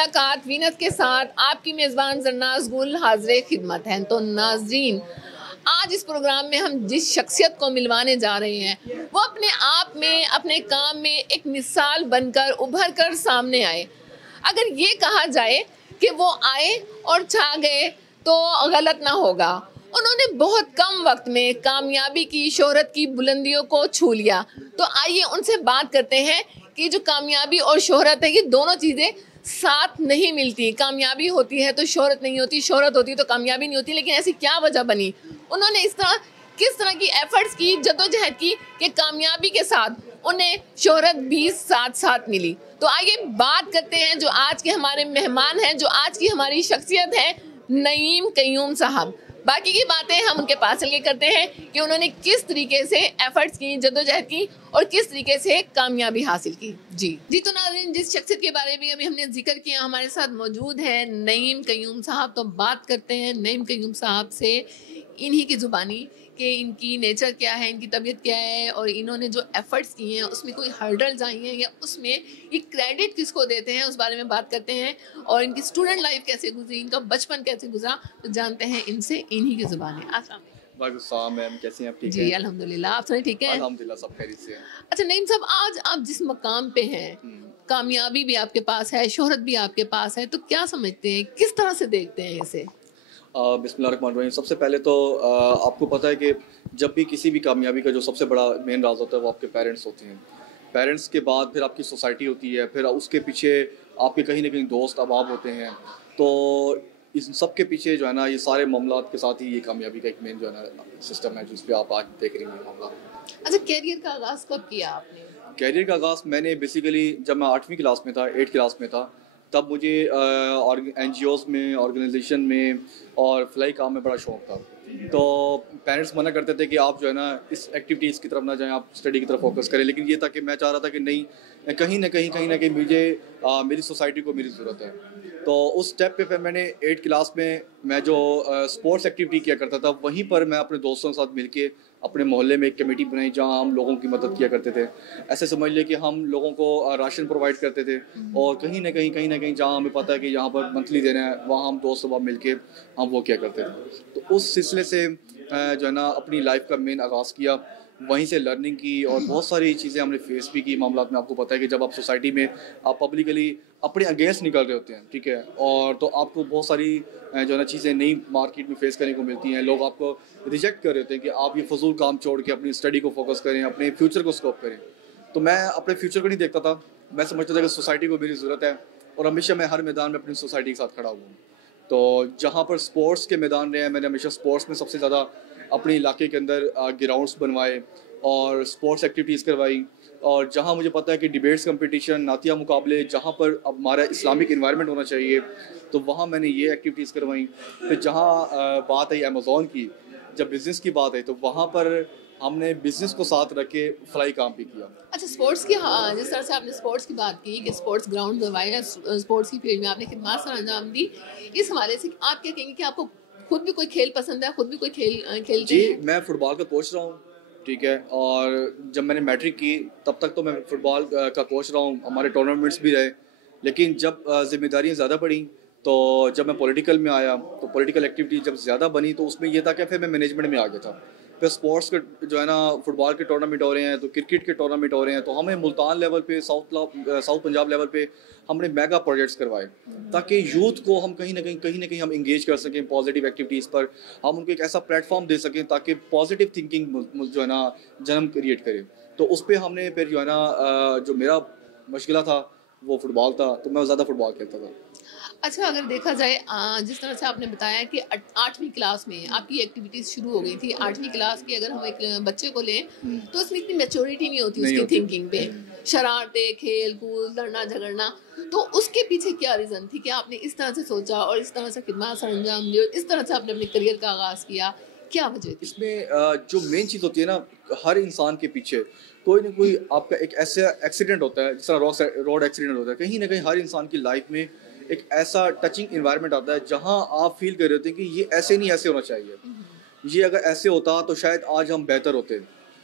मुलाकात वीनस के साथ आपकी मेज़बान जरनाज गुल हाज़िर खिदमत हैं। तो नाज़रीन, आज इस प्रोग्राम में हम जिस शख्सियत को मिलवाने जा रहे हैं वो अपने आप में, अपने काम में एक मिसाल बनकर उभर कर सामने आए। अगर ये कहा जाए कि वो आए और छा गए तो गलत ना होगा। उन्होंने बहुत कम वक्त में कामयाबी की, शोहरत की बुलंदियों को छू लिया। तो आइए उनसे बात करते हैं कि जो कामयाबी और शोहरत है, ये दोनों चीज़ें साथ नहीं मिलती। कामयाबी होती है तो शोहरत नहीं होती, शोहरत होती है तो कामयाबी नहीं होती। लेकिन ऐसी क्या वजह बनी, उन्होंने किस तरह की एफर्ट्स की, जद्दोजहद की कि कामयाबी के साथ उन्हें शोहरत भी साथ साथ मिली। तो आइए बात करते हैं जो आज के हमारे मेहमान हैं, जो आज की हमारी शख्सियत है, नईम कयूम साहब। बाकी की बातें हम उनके पास चल के करते हैं कि उन्होंने किस तरीके से एफर्ट्स की, जद्दोजहद की और किस तरीके से कामयाबी हासिल की। जी तो नाज़रीन, जिस शख्सियत के बारे में अभी हमने जिक्र किया, हमारे साथ मौजूद है नईम कयूम साहब। तो बात करते हैं नईम कयूम साहब से इन्हीं की ज़ुबानी कि इनकी नेचर क्या है, इनकी तबीयत क्या है और इन्होंने जो एफर्ट्स किए हैं उसमें कोई हर्डल्स आई हैं या उसमें ये क्रेडिट किसको देते हैं, उस बारे में बात करते हैं। और इनकी स्टूडेंट लाइफ कैसे गुजरी, इनका बचपन कैसे गुजरा, तो जानते हैं इनसे इन्हीं की ज़ुबानी। अस्सलाम वालेकुम मैम, कैसे हैं आप? ठीक जी हैं? अल्हम्दुलिल्लाह, आप सुने ठीक है? अल्हम्दुलिल्लाह सब खैरियत से हैं। अच्छा नईम साहब, आज आप जिस मकाम पे हैं, कामयाबी भी आपके पास है, शोहरत भी आपके पास है, तो क्या समझते हैं, किस तरह से देखते हैं इसे? बिस्मिल्लाहिर्रहमानिर्रहीम। सबसे पहले तो आपको पता है कि जब भी किसी भी कामयाबी का जो सबसे बड़ा मेन राज होता है वो आपके पेरेंट्स होते हैं। पेरेंट्स के बाद फिर आपकी सोसाइटी होती है, फिर उसके पीछे आपके कहीं ना कहीं दोस्त अहबाब होते हैं। तो इस सब के पीछे जो है ना, ये सारे मामलात के साथ ही ये कामयाबी का एक मेन जो है ना सिस्टम है, जिस पे आप आज देख रही हैं मामला। अच्छा, कैरियर का आगाज़ कब किया आपने? कैरियर का आगाज़ मैंने बेसिकली जब मैं 8वीं क्लास में था, 8 क्लास में था, तब मुझे NGOs में, ऑर्गेनाइजेशन में और फ्लाई काम में बड़ा शौक़ था। तो पेरेंट्स मना करते थे कि आप जो है ना इस एक्टिविटीज़ की तरफ ना जाएं, आप स्टडी की तरफ फोकस करें। लेकिन ये था कि मैं चाह रहा था कि नहीं, कहीं ना कहीं मुझे मेरी सोसाइटी को मेरी ज़रूरत है। तो उस स्टेप पे फिर मैंने 8 क्लास में मैं जो स्पोर्ट्स एक्टिविटी किया करता था, वहीं पर मैं अपने दोस्तों के साथ मिलके अपने मोहल्ले में एक कमेटी बनाई जहां हम लोगों की मदद किया करते थे। ऐसे समझ लिए कि हम लोगों को राशन प्रोवाइड करते थे और कहीं ना कहीं जहां हमें पता है कि यहाँ पर मंथली देना है, वहाँ हम दोस्त सब मिल के हम वो किया करते थे। तो उस सिलसिले से जो है ना अपनी लाइफ का मेन आगाज़ किया, वहीं से लर्निंग की और बहुत सारी चीज़ें हमने फेस भी की मामलात में। आपको पता है कि जब आप सोसाइटी में आप पब्लिकली अपने अगेंस्ट निकल रहे होते हैं, ठीक है, और तो आपको बहुत सारी जो है ना चीज़ें नई मार्केट में फेस करने को मिलती हैं। लोग आपको रिजेक्ट कर रहे होते हैं कि आप ये फजूल काम छोड़ के अपनी स्टडी को फोकस करें, अपने फ्यूचर को स्कोप करें। तो मैं अपने फ्यूचर को नहीं देखता था, मैं समझता था कि सोसाइटी को मेरी ज़रूरत है और हमेशा मैं हर मैदान में अपनी सोसाइटी के साथ खड़ा हुआ हूँ। तो जहाँ पर स्पोर्ट्स के मैदान रहे हैं, मैंने हमेशा स्पोर्ट्स में सबसे ज़्यादा अपने इलाके के अंदर ग्राउंड्स बनवाए और स्पोर्ट्स एक्टिविटीज़ करवाई। और जहाँ मुझे पता है कि डिबेट्स कंपटीशन, नातिया मुकाबले, जहाँ पर अब हमारा इस्लामिक इन्वायरमेंट होना चाहिए, तो वहाँ मैंने ये एक्टिविटीज़ करवाई। फिर जहाँ बात आई अमेज़ॉन की, जब बिज़नेस की बात आई, तो वहाँ पर हमने बिज़नेस को साथ रख के फ्लाई काम भी किया। अच्छा, स्पोर्ट्स की, हाँ, जिस तरह से आपने स्पोर्ट्स की बात की कि स्पोर्ट्स ग्राउंड बनवाए, स्पोर्ट्स की फील्ड में आपने खिदमत सर अंजाम दी, इस हवाले से आप क्या कहेंगे कि आपको खुद भी कोई खेल पसंद है, खुद भी कोई खेल खेलते जी, हैं? मैं फ़ुटबॉल का कोच रहा हूँ, ठीक है, और जब मैंने मैट्रिक की तब तक तो मैं फ़ुटबॉल का कोच रहा हूँ, हमारे टूर्नामेंट्स भी रहे। लेकिन जब ज़िम्मेदारियाँ ज़्यादा बढ़ी, तो जब मैं पॉलिटिकल में आया, तो पॉलिटिकल एक्टिविटी जब ज़्यादा बनी, तो उसमें ये था कि फिर मैं मैनेजमेंट में आ गया था। फिर स्पोर्ट्स के जो है ना, फुटबॉल के टूर्नामेंट हो रहे हैं, तो क्रिकेट के टूर्नामेंट हो रहे हैं, तो हमें मुल्तान लेवल पे, साउथ पंजाब लेवल पे हमने मेगा प्रोजेक्ट्स करवाए ताकि यूथ को हम कहीं ना कहीं हम इंगेज कर सकें पॉजिटिव एक्टिविटीज़ पर। हम उनको एक ऐसा प्लेटफॉर्म दे सकें ताकि पॉजिटिव थिंकिंग जो है ना जन्म क्रिएट करे। तो उस पर हमने फिर जो है ना जो मेरा मशगला था वो फुटबॉल था, तो मैं ज़्यादा फुटबॉल खेलता था। अच्छा, अगर देखा जाए जिस तरह से आपने बताया कि 8वीं क्लास में आपकी एक्टिविटीज़ शुरू हो गई थी। 8वीं क्लास की अगर हम एक बच्चे को लें तो उसमें इतनी मैच्योरिटी नहीं होती उसकी थिंकिंग पे, शरारतें, खेल कूद, लड़ना झगड़ना। तो उसके पीछे क्या रीज़न थी कि आपने इस तरह से सोचा और इस तरह से खिदमत सर अंजाम दी और इस तरह से आपने अपने करियर का आगाज़ किया, क्या वजह थी? इसमें जो मेन चीज़ होती है ना, हर इंसान के पीछे कोई ना कोई आपका एक ऐसा एक्सीडेंट होता है, जिस तरह रोड एक्सीडेंट होता है। कहीं ना कहीं हर इंसान की लाइफ में एक ऐसा टचिंग इन्वायरमेंट आता है जहां आप फील कर रहे होते हैं कि ये ऐसे नहीं, ऐसे होना चाहिए, ये अगर ऐसे होता तो शायद आज हम बेहतर होते।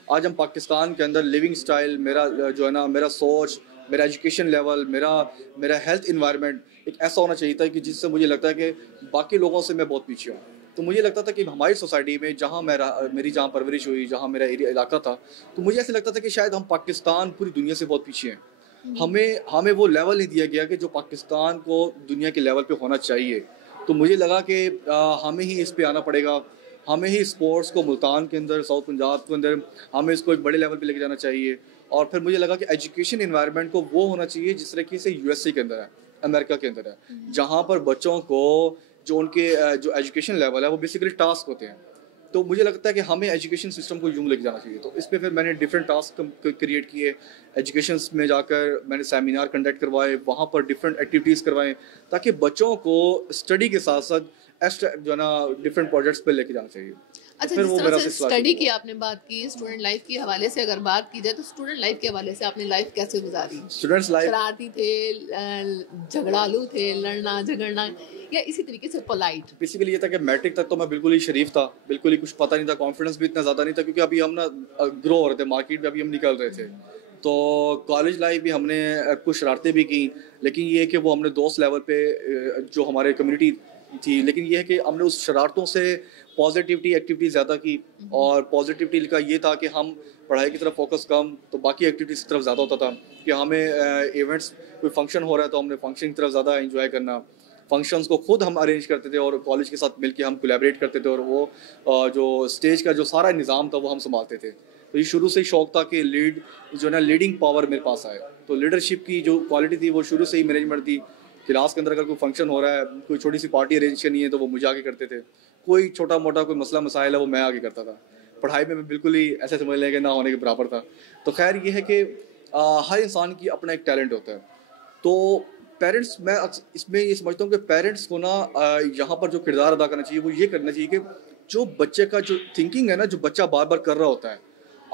आज हम पाकिस्तान के अंदर लिविंग स्टाइल, मेरा जो है ना, मेरा सोच, मेरा एजुकेशन लेवल, मेरा मेरा हेल्थ इन्वायरमेंट एक ऐसा होना चाहिए था कि जिससे मुझे लगता है कि बाकी लोगों से मैं बहुत पीछे हूँ। तो मुझे लगता था कि हमारी सोसाइटी में जहाँ मेरी जहाँ परवरिश हुई, जहाँ मेरा एरिया इलाका था, तो मुझे ऐसा लगता था कि शायद हम पाकिस्तान पूरी दुनिया से बहुत पीछे हैं। हमें हमें वो लेवल नहीं दिया गया कि जो पाकिस्तान को दुनिया के लेवल पे होना चाहिए। तो मुझे लगा कि हमें ही इस पे आना पड़ेगा, हमें ही स्पोर्ट्स को मुल्तान के अंदर, साउथ पंजाब के अंदर हमें इसको एक बड़े लेवल पे लेके जाना चाहिए। और फिर मुझे लगा कि एजुकेशन इन्वायरमेंट को वो होना चाहिए जिस तरीके से यूएसए के अंदर है, अमेरिका के अंदर है, जहाँ पर बच्चों को जो उनके जो एजुकेशन लेवल है वो बेसिकली टास्क होते हैं। तो मुझे लगता है कि हमें एजुकेशन सिस्टम को यूँ लेके जाना चाहिए। तो इस पे फिर मैंने डिफरेंट टास्क क्रिएट किए, एजुकेशन में जाकर मैंने सेमिनार कंडक्ट करवाए, वहाँ पर डिफरेंट एक्टिविटीज़ करवाएं, ताकि बच्चों को स्टडी के साथ साथ एक्स्ट्रा जो है ना डिफरेंट प्रोजेक्ट्स पे लेके जाना चाहिए। अच्छा, फिर जिस वो तरह मेरा से सिलसिला स्टडी शुरू की हुआ। आपने बात की, स्टूडेंट लाइफ के हवाले से अगर बात की जाए तो स्टूडेंट लाइफ के हवाले से आपने लाइफ कैसे गुजारी? स्टूडेंट्स लाइफ शरारती थे, झगड़ालू थे, लड़ना झगड़ना, या इसी तरीके से पोलाइट? बेसिकली ये था कि मैट्रिक तक तो मैं बिल्कुल ही शरीफ था, बिल्कुल ही कुछ पता नहीं था, कॉन्फिडेंस भी इतना ज़्यादा नहीं था, क्योंकि अभी हम ना ग्रो हो रहे थे, मार्केट में अभी हम निकल रहे थे। तो कॉलेज लाइफ भी हमने कुछ शरारतें भी की, लेकिन ये है कि वो हमने दोस्त लेवल पे जो हमारे कम्युनिटी थी, लेकिन ये है कि हमने उस शरारतों से पॉजिटिविटी एक्टिविटी ज़्यादा की। और पॉजिटिविटी का ये था कि हम पढ़ाई की तरफ फोकस कम, तो बाकी एक्टिविटीज़ की तरफ ज़्यादा होता था। कि हमें इवेंट्स, कोई फंक्शन हो रहा है तो हमने फंक्शन की तरफ ज़्यादा एंजॉय करना, फंक्शंस को खुद हम अरेंज करते थे और कॉलेज के साथ मिलके हम कोलैबोरेट करते थे, और वो जो स्टेज का जो सारा निज़ाम था वो हम संभालते थे। तो ये शुरू से ही शौक था कि लीड जो है ना लीडिंग पावर मेरे पास आए। तो लीडरशिप की जो क्वालिटी थी वो शुरू से ही मैनेजमेंट थी। क्लास के अंदर अगर कोई फंक्शन हो रहा है, कोई छोटी सी पार्टी अरेंज करनी है, तो वो मुझे आगे करते थे। कोई छोटा मोटा कोई मसला मसाइल है वो मैं आगे करता था। पढ़ाई में मैं बिल्कुल ही ऐसे समझ लें कि ना होने के बराबर था। तो खैर ये है कि हर इंसान की अपना एक टैलेंट होता है। तो पेरेंट्स, मैं इसमें ये समझता हूँ कि पेरेंट्स को ना यहाँ पर जो किरदार अदा करना चाहिए वो ये करना चाहिए कि जो बच्चे का जो थिंकिंग है ना, जो बच्चा बार बार कर रहा होता है,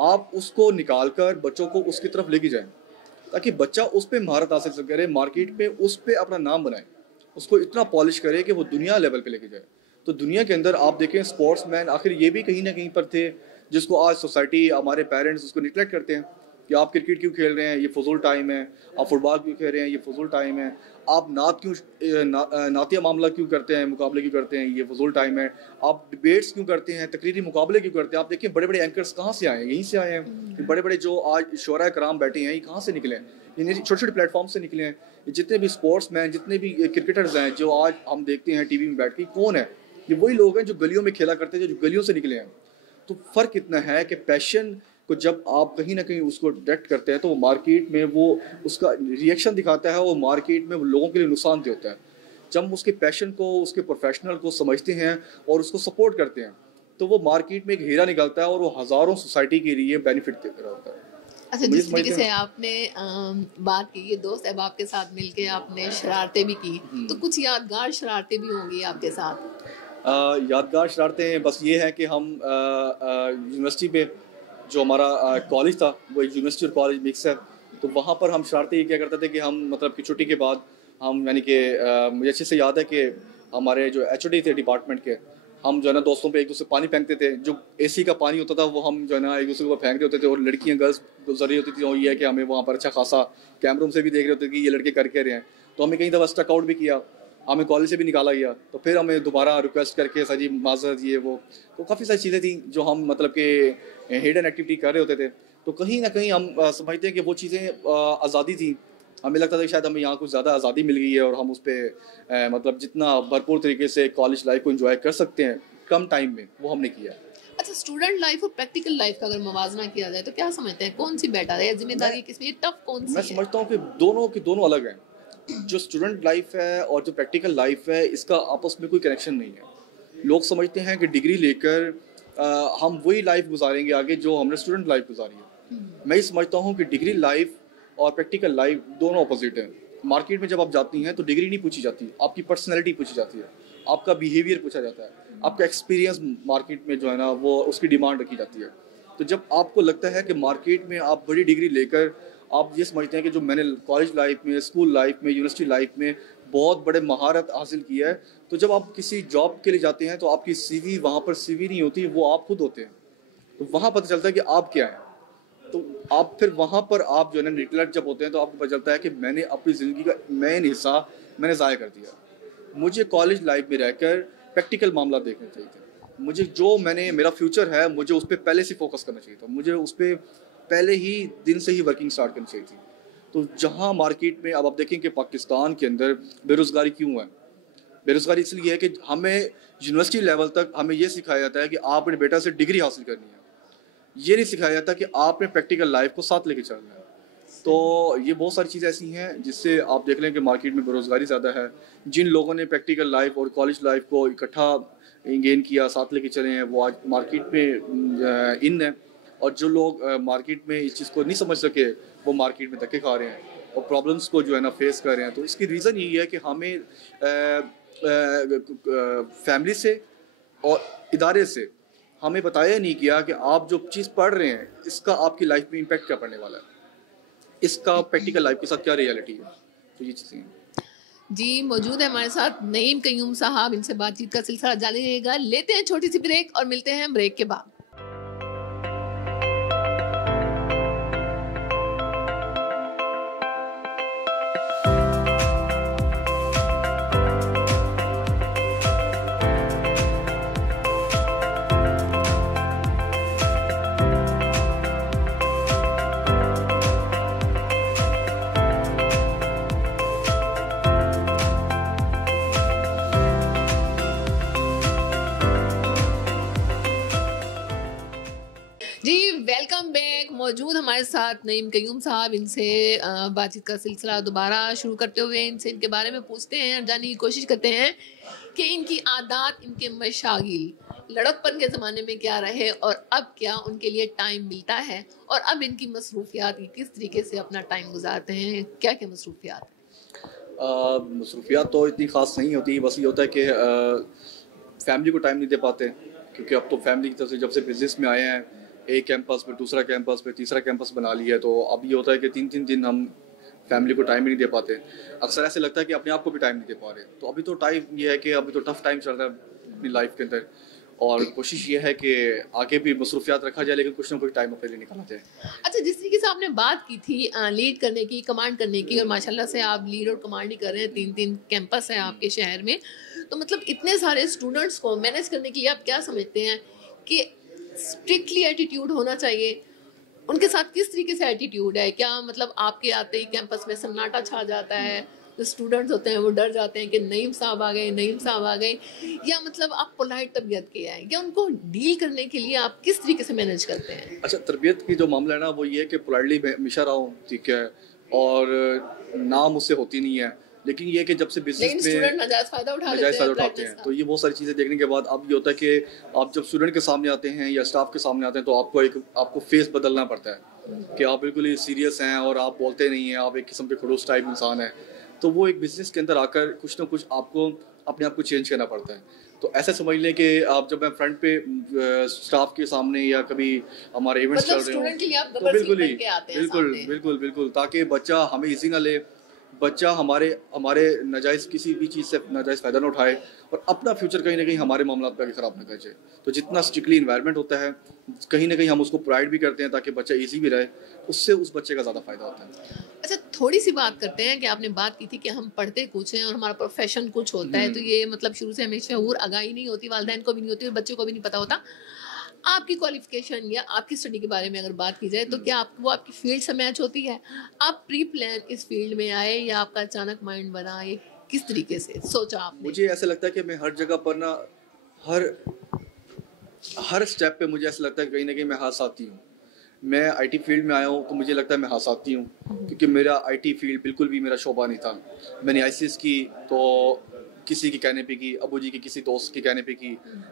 आप उसको निकाल कर बच्चों को उसकी तरफ लेके जाएं, ताकि बच्चा उस पर महारत हासिल करे, मार्केट पे उस पर अपना नाम बनाए, उसको इतना पॉलिश करे कि वो दुनिया लेवल पे लेके जाए। तो दुनिया के अंदर आप देखें स्पोर्ट्समैन आखिर ये भी कहीं ना कहीं पर थे, जिसको आज सोसाइटी, हमारे पेरेंट्स उसको निगलेक्ट करते हैं कि आप क्रिकेट क्यों खेल रहे हैं, ये फजूल टाइम है, आप फुटबॉल क्यों खेल रहे हैं, ये फजूल टाइम है, आप नातिया मामला क्यों करते हैं, मुकाबले क्यों करते हैं, ये फजूल टाइम है, आप डिबेट्स क्यों करते हैं, तकरीरी मुकाबले क्यों करते हैं। आप देखिए बड़े बड़े एंकर्स कहाँ से आए हैं, यहीं से आए हैं। बड़े बड़े जो आज शोरा कराम बैठे हैं, ये कहाँ से निकले हैं, ये छोटे छोटे प्लेटफॉर्म से निकले हैं। जितने भी स्पोर्ट्स मैन, जितने भी क्रिकेटर्स हैं जो आज हम देखते हैं टीवी में बैठ के, कौन है? ये वही लोग हैं जो गलियों में खेला करते थे, जो गलियों से निकले हैं। तो फ़र्क इतना है कि पैशन को जब आप कहीं ना कहीं उसको डायरेक्ट करते हैं तो वो मार्केट में वो उसका रिएक्शन दिखाता है, वो मार्केट में वो लोगों के लिए नुकसानदेह होता है। जब हम उसके पैशन को, उसके प्रोफेशनल को समझते हैं और उसको सपोर्ट करते हैं, तो वो मार्केट में एक हीरा निकलता है और वो हज़ारों सोसाइटी के लिए बेनिफिट देकर होता है। अच्छा, जिस तरीके से आपने बात की, ये दोस्त अहबाब के साथ मिलके आपने शरारतें भी की, तो कुछ यादगार शरारतें भी होंगी आपके साथ? यादगार शरारतें बस ये है कि हम यूनिवर्सिटी पे, जो हमारा कॉलेज था वो एक यूनिवर्सिटी और कॉलेज मिक्स है, तो वहाँ पर हम शरारतें क्या करते थे कि हम मतलब कि छुट्टी के बाद हम, यानी कि मुझे अच्छे से याद है कि हमारे जो एचओडी थे डिपार्टमेंट के, हम जो है ना दोस्तों पे एक दूसरे पानी फेंकते थे। जो एसी का पानी होता था वो हम जो है ना एक दूसरे को फेंकते होते थे, और लड़कियां गर्ल्स गुजर रही होती थी, और ये है कि हमें वहाँ पर अच्छा खासा कैमरों से भी देख रहे होते कि ये लड़के कर रहे हैं। तो हमें कई दफ़ा स्टक आउट भी किया, हमें कॉलेज से भी निकाला गया, तो फिर हमें दोबारा रिक्वेस्ट करके सर जी माजरत ये वो, तो काफ़ी सारी चीज़ें थी जो हम मतलब कि हिडन एक्टिविटी कर रहे होते थे। तो कहीं ना कहीं हम समझते हैं कि वो चीज़ें आज़ादी थी। हमें लगता था कि शायद हमें यहाँ कुछ ज़्यादा आज़ादी मिल गई है और हम उस पर मतलब जितना भरपूर तरीके से कॉलेज लाइफ को एंजॉय कर सकते हैं कम टाइम में, वो हमने किया। अच्छा, स्टूडेंट लाइफ और प्रैक्टिकल लाइफ का अगर मवाजना किया जाए तो क्या समझते हैं, कौन सी बेटर है, जिम्मेदारी किसमें, ये टफ कौन सी मैं है? समझता हूँ कि दोनों की दोनों अलग हैं। जो स्टूडेंट लाइफ है और जो प्रैक्टिकल लाइफ है, इसका आपस में कोई कनेक्शन नहीं है। लोग समझते हैं कि डिग्री लेकर हम वही लाइफ गुजारेंगे आगे जो हमने स्टूडेंट लाइफ गुजारी है। मैं ये समझता हूँ कि डिग्री लाइफ और प्रैक्टिकल लाइफ दोनों अपोजिट हैं। मार्केट में जब आप जाती हैं तो डिग्री नहीं पूछी जाती, आपकी पर्सनैलिटी पूछी जाती है, आपका बिहेवियर पूछा जाता है, आपका एक्सपीरियंस मार्केट में जो है ना वो उसकी डिमांड रखी जाती है। तो जब आपको लगता है कि मार्केट में आप बड़ी डिग्री लेकर आप ये समझते हैं कि जो मैंने कॉलेज लाइफ में, स्कूल लाइफ में, यूनिवर्सिटी लाइफ में बहुत बड़े महारत हासिल की है, तो जब आप किसी जॉब के लिए जाते हैं तो आपकी सीवी वहाँ पर सीवी नहीं होती, वो आप खुद होते हैं। तो वहाँ पता चलता है कि आप क्या हैं। तो आप फिर वहाँ पर आप जो है ना निगलेक्ट जब होते हैं तो आपको पता चलता है कि मैंने अपनी ज़िंदगी का मेन हिस्सा मैंने ज़ाया कर दिया। मुझे कॉलेज लाइफ में रहकर प्रैक्टिकल मामला देखने चाहिए थे। मुझे जो मैंने मेरा फ्यूचर है मुझे उस पर पहले से फोकस करना चाहिए था। मुझे उस पर पहले ही दिन से ही वर्किंग स्टार्ट करनी चाहिए थी। तो जहाँ मार्केट में अब आप देखें कि पाकिस्तान के अंदर बेरोज़गारी क्यों है, बेरोज़गारी इसलिए है कि हमें यूनिवर्सिटी लेवल तक हमें ये सिखाया जाता है कि आपने बेटा से डिग्री हासिल करनी है, ये नहीं सिखाया जाता कि आपने प्रैक्टिकल लाइफ को साथ लेके चलना है। तो ये बहुत सारी चीज़ें ऐसी हैं जिससे आप देख लें कि मार्केट में बेरोज़गारी ज़्यादा है। जिन लोगों ने प्रैक्टिकल लाइफ और कॉलेज लाइफ को इकट्ठा गेन किया, साथ लेके चले हैं, वो आज मार्केट में इन है, और जो लोग मार्केट में इस चीज़ को नहीं समझ सके वो मार्केट में धक्के खा रहे हैं और प्रॉब्लम्स को जो है ना फेस कर रहे हैं। तो इसकी रीज़न यही है कि हमें फैमिली से और इदारे से हमें बताया नहीं किया कि आप जो चीज़ पढ़ रहे हैं इसका आपकी लाइफ में इम्पैक्ट क्या पड़ने वाला है, इसका प्रैक्टिकल लाइफ के साथ क्या रियलिटी है। तो ये चीज़ें हैं। जी, मौजूद है हमारे साथ नईम कयूम साहब, इनसे बातचीत का सिलसिला जारी रहेगा। लेते हैं छोटी सी ब्रेक और मिलते हैं ब्रेक के बाद। जी, वेलकम बैक। मौजूद हमारे साथ नईम कयूम साहब, इनसे बातचीत का सिलसिला दोबारा शुरू करते हुए इनसे इनके बारे में पूछते हैं और जानने की कोशिश करते हैं कि इनकी आदत, इनके मशागिल लड़कपन के ज़माने में क्या रहे और अब क्या उनके लिए टाइम मिलता है, और अब इनकी मसरूफियात किस तरीके से अपना टाइम गुजारते हैं, क्या क्या मसरूफियात हैं। मसरूफियात तो इतनी ख़ास नहीं होती, बस ये होता है कि फैमिली को टाइम नहीं दे पाते, क्योंकि अब तो फैमिली की तरफ से जब से बिजनेस में आए हैं, एक कैंपस पे दूसरा कैंपस पे तीसरा कैंपस बना लिया है, तो अब ये होता है कि 3-3 दिन हम फैमिली को टाइम ही नहीं दे पाते। अक्सर ऐसे लगता है कि अपने आप को भी टाइम नहीं दे पा रहे। तो अभी तो टाइम ये है कि अभी तो टफ टाइम चल रहा है अपनी लाइफ के अंदर, और कोशिश ये है कि आगे भी मसरूफियात रखा जाए, लेकिन कुछ ना कुछ टाइम अपने लिए निकाला जाए। अच्छा, जिस तरीके से आपने बात की थी लीड करने की, कमांड करने की, और माशाल्लाह से आप लीड और कमांड ही कर रहे हैं, 3-3 कैंपस है आपके शहर में, तो मतलब इतने सारे स्टूडेंट्स को मैनेज करने के लिए आप क्या समझते हैं कि स्ट्रिक्टली एटीट्यूड होना चाहिए? उनके साथ किस तरीके से एटीट्यूड है? क्या मतलब आपके आते ही कैंपस में सन्नाटा छा जाता है, जो स्टूडेंट्स होते हैं वो डर जाते हैं कि नईम साहब आ गए, नईम साहब आ गए, या मतलब आप पोलाइट तबीयत के हैं, या उनको डील करने के लिए आप किस तरीके से मैनेज करते हैं? अच्छा, तरबियत की जो मामला है ना, वो ये है कि पोलाइटली मैं हमेशा रहा हूँ, ठीक है, और ना मुझसे होती नहीं है, लेकिन ये कि जब से बिजनेस में नजायज फायदा उठाते हैं, तो ये बहुत सारी चीज़ें देखने के बाद अब ये होता है कि आप जब स्टूडेंट के सामने आते हैं या स्टाफ के सामने आते हैं, तो आपको फेस बदलना पड़ता है कि आप बिल्कुल ही सीरियस हैं और आप बोलते नहीं हैं, आप एक किस्म के खड़ूस टाइप इंसान हैं। तो वो एक बिजनेस के अंदर आकर कुछ ना कुछ आपको अपने आप को चेंज करना पड़ता है। तो ऐसा समझ लें कि आप जब मैं फ्रंट पे स्टाफ के सामने या कभी हमारे इवेंट्स चल रहे हों, तो बिल्कुल, ताकि बच्चा हमें इजी ना ले, बच्चा हमारे नाजायज़ किसी भी चीज़ से नाजायज़ फ़ायदा ना उठाए और अपना फ्यूचर कहीं ना कहीं हमारे मामला पे ख़राब ना कर जाए। तो जितना स्ट्रिक्टली इन्वायरमेंट होता है, कहीं ना कहीं हम उसको प्रोवाइड भी करते हैं ताकि बच्चा इजी भी रहे, उससे उस बच्चे का ज़्यादा फ़ायदा होता है। अच्छा, थोड़ी सी बात करते हैं कि आपने बात की थी कि हम पढ़ते कुछ हैं और हमारा प्रोफेशन कुछ होता है, तो ये मतलब शुरू से हमें शऊर आगाही नहीं होती, वालिदैन को भी नहीं होती और बच्चों को भी नहीं पता होता। आपकी क्वालिफिकेशन या आपकी स्टडी के बारे में अगर बात की जाए, तो क्या वो आपकी फील्ड से मैच होती है? आप प्री प्लान इस फील्ड में आए या आपका अचानक माइंड बना, ये किस तरीके से सोचा आपने? मुझे ऐसा लगता है कि मैं हर जगह पर ना, हर स्टेप पे मुझे ऐसा लगता है कि कहीं ना कहीं मैं हाथ आती हूँ। मैं आईटी फील्ड में आया हूँ तो मुझे लगता है मैं हाथ आती हूँ, क्योंकि मेरा आईटी फील्ड बिल्कुल भी मेरा शोबा नहीं था। मैंने आईसीएस की तो किसी के कहने पे की, अबू जी की किसी दोस्त के कहने पे की।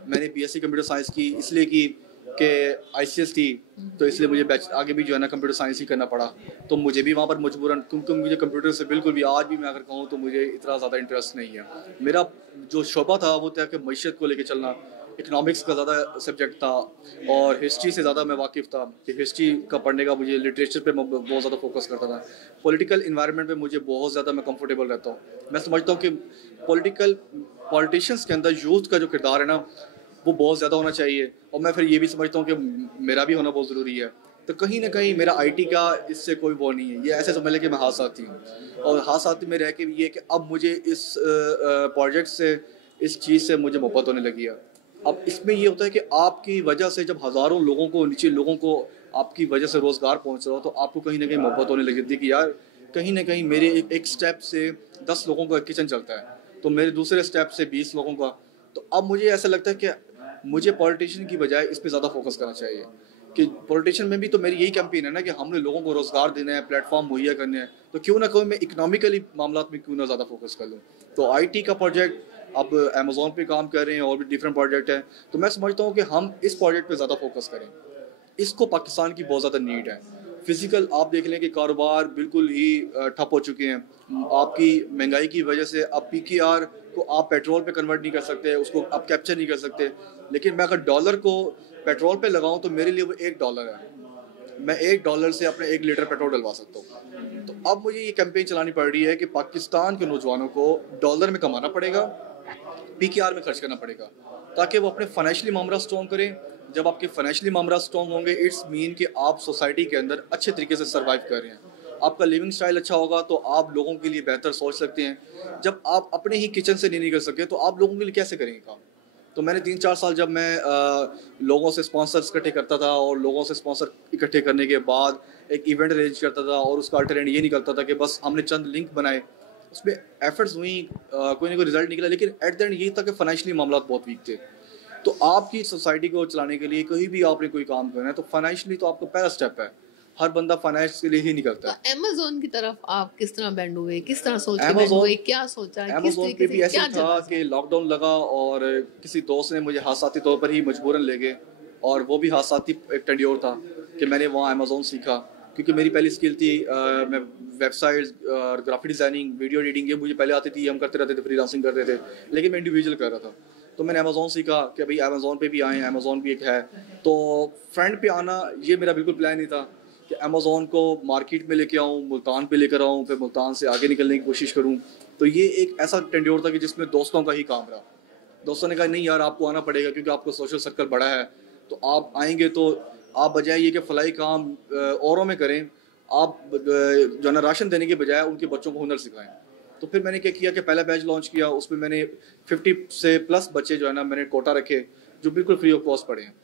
मैंने बीएससी कंप्यूटर साइंस की इसलिए की कि आईसीएस थी, तो इसलिए मुझे आगे भी जो है ना कंप्यूटर साइंस ही करना पड़ा। तो मुझे भी वहाँ पर मजबूरन, क्योंकि मुझे कंप्यूटर से बिल्कुल भी आज भी मैं अगर कहूँ तो मुझे इतना ज़्यादा इंटरेस्ट नहीं है। मेरा जो शोबा था वो था कि मईशत को लेके चलना। इकोनॉमिक्स का ज़्यादा सब्जेक्ट था और हिस्ट्री से ज़्यादा मैं वाकिफ़ था कि हिस्ट्री का पढ़ने का, मुझे लिटरेचर पे बहुत ज़्यादा फोकस करता था। पॉलिटिकल इन्वायरमेंट में मुझे बहुत ज़्यादा मैं कंफर्टेबल रहता हूँ। मैं समझता हूँ कि पॉलिटिशियंस के अंदर यूथ का जो किरदार है ना, वो बहुत ज़्यादा होना चाहिए, और मैं फिर ये भी समझता हूँ कि मेरा भी होना बहुत ज़रूरी है, तो कहीं ना कहीं मेरा आईटी का इससे कोई वो नहीं है। ये ऐसे समझ लें कि मैं हाथ साथी हूँ, और हाथ साथी में रह के भी ये कि अब मुझे इस प्रोजेक्ट से, इस चीज़ से मुझे मोहब्बत होने लगी है। अब इसमें ये होता है कि आपकी वजह से जब हज़ारों लोगों को, नीचे लोगों को आपकी वजह से रोज़गार पहुँच रहा हो, तो आपको कहीं ना कहीं मोहब्बत होने लगी थी कि यार कहीं ना कहीं मेरे एक स्टेप से 10 लोगों का किचन चलता है, तो मेरे दूसरे स्टेप से 20 लोगों का। तो अब मुझे ऐसा लगता है कि मुझे पॉलिटिशियन की बजाय इस पर ज़्यादा फोकस करना चाहिए कि पॉलिटिशियन में भी तो मेरी यही कैंपेन है ना कि हमने लोगों को रोज़गार देना है, प्लेटफॉर्म मुहैया करने हैं, तो क्यों ना कोई मैं इकोनॉमिकली मामला में क्यों ना ज़्यादा फोकस कर लूँ। तो आईटी का प्रोजेक्ट अब अमेज़ॉन पे काम कर रहे हैं और भी डिफरेंट प्रोजेक्ट हैं, तो मैं समझता हूँ कि हम इस प्रोजेक्ट पे ज़्यादा फोकस करें। इसको पाकिस्तान की बहुत ज़्यादा नीड है। फिजिकल आप देख लें कि कारोबार बिल्कुल ही ठप हो चुके हैं। आपकी महंगाई की वजह से अब पीकेआर को आप पेट्रोल पे कन्वर्ट नहीं कर सकते, उसको आप कैप्चर नहीं कर सकते। लेकिन मैं अगर डॉलर को पेट्रोल पे लगाऊं तो मेरे लिए वो $1 है। मैं $1 से अपने 1 लीटर पेट्रोल डलवा सकता हूँ। तो अब मुझे ये कैंपेन चलानी पड़ रही है कि पाकिस्तान के नौजवानों को डॉलर में कमाना पड़ेगा, पीकेआर में खर्च करना पड़ेगा, ताकि वो अपने फाइनेंशियली मामला स्ट्रॉन्ग करें। जब आपके फाइनेंशियली मामला स्ट्रॉन्ग होंगे, इट्स मीन कि आप सोसाइटी के अंदर अच्छे तरीके से सर्वाइव कर रहे हैं। आपका लिविंग स्टाइल अच्छा होगा तो आप लोगों के लिए बेहतर सोच सकते हैं। जब आप अपने ही किचन से नहीं निकल सके तो आप लोगों के लिए कैसे करेंगे काम। तो मैंने 3-4 साल जब मैं लोगों से स्पॉन्सर्स इकट्ठे करता था, और लोगों से स्पॉन्सर इकट्ठे करने के बाद एक इवेंट अरेंज करता था, और उसका अल्टरनेट ये निकलता था कि बस हमने चंद लिंक बनाए, उसमें एफर्ट्स हुई, कोई ना कोई रिजल्ट निकला, लेकिन एट द एंड यही था कि फाइनेंशियली मामला बहुत वीक थे। तो आपकी सोसाइटी को चलाने के लिए कहीं भी आपने कोई काम करना है तो फाइनेंशियली तो आपका पहला स्टेप है। हर बंदा फाइनेंस के लिए ही निकलता है। तो अमेज़न की तरफ आप किस तरह बेंड हुए, किस तरह सोच के बेंड अमेज़न हुए, क्या सोचा, किस अमेज़न तरीके पे से भी ऐसे क्या ही था कि लॉकडाउन लगा और किसी दोस्त ने मुझे हादसाती तौर पर ही मजबूरन ले गए, और वो भी हादसाती एक टेंड्योर था कि मैंने वहाँ अमेज़न सीखा, क्योंकि मेरी पहली स्किल थी मैं websites, graphic designing, video editing, ये मुझे पहले आती थी, हम करते रहते थे, फ्रीलांसिंग करते थे, लेकिन मैं इंडिविजुअल कर रहा था। तो मैंने अमेज़न सीखा कि भाई अमेज़न पे भी आए, अमेज़न भी एक है। तो फ्रंट पे आना ये मेरा बिल्कुल प्लान नहीं था कि अमेज़न को मार्केट में लेके आऊँ, मुल्तान पे लेकर आऊँ, फिर मुल्तान से आगे निकलने की कोशिश करूँ। तो ये एक ऐसा टेंड्योर था कि जिसमें दोस्तों का ही काम रहा। दोस्तों ने कहा नहीं यार आपको आना पड़ेगा क्योंकि आपका सोशल सर्कल बड़ा है, तो आप आएंगे तो आप बजाय ये कि फलाई काम औरों में करें, आप जो है ना राशन देने के बजाय उनके बच्चों को हुनर सिखाएं। तो फिर मैंने क्या किया कि पहला बैच लॉन्च किया, उसमें मैंने 50 से प्लस बच्चे जो है ना मैंने कोटा रखे जो बिल्कुल फ्री ऑफ कॉस्ट पढ़े हैं।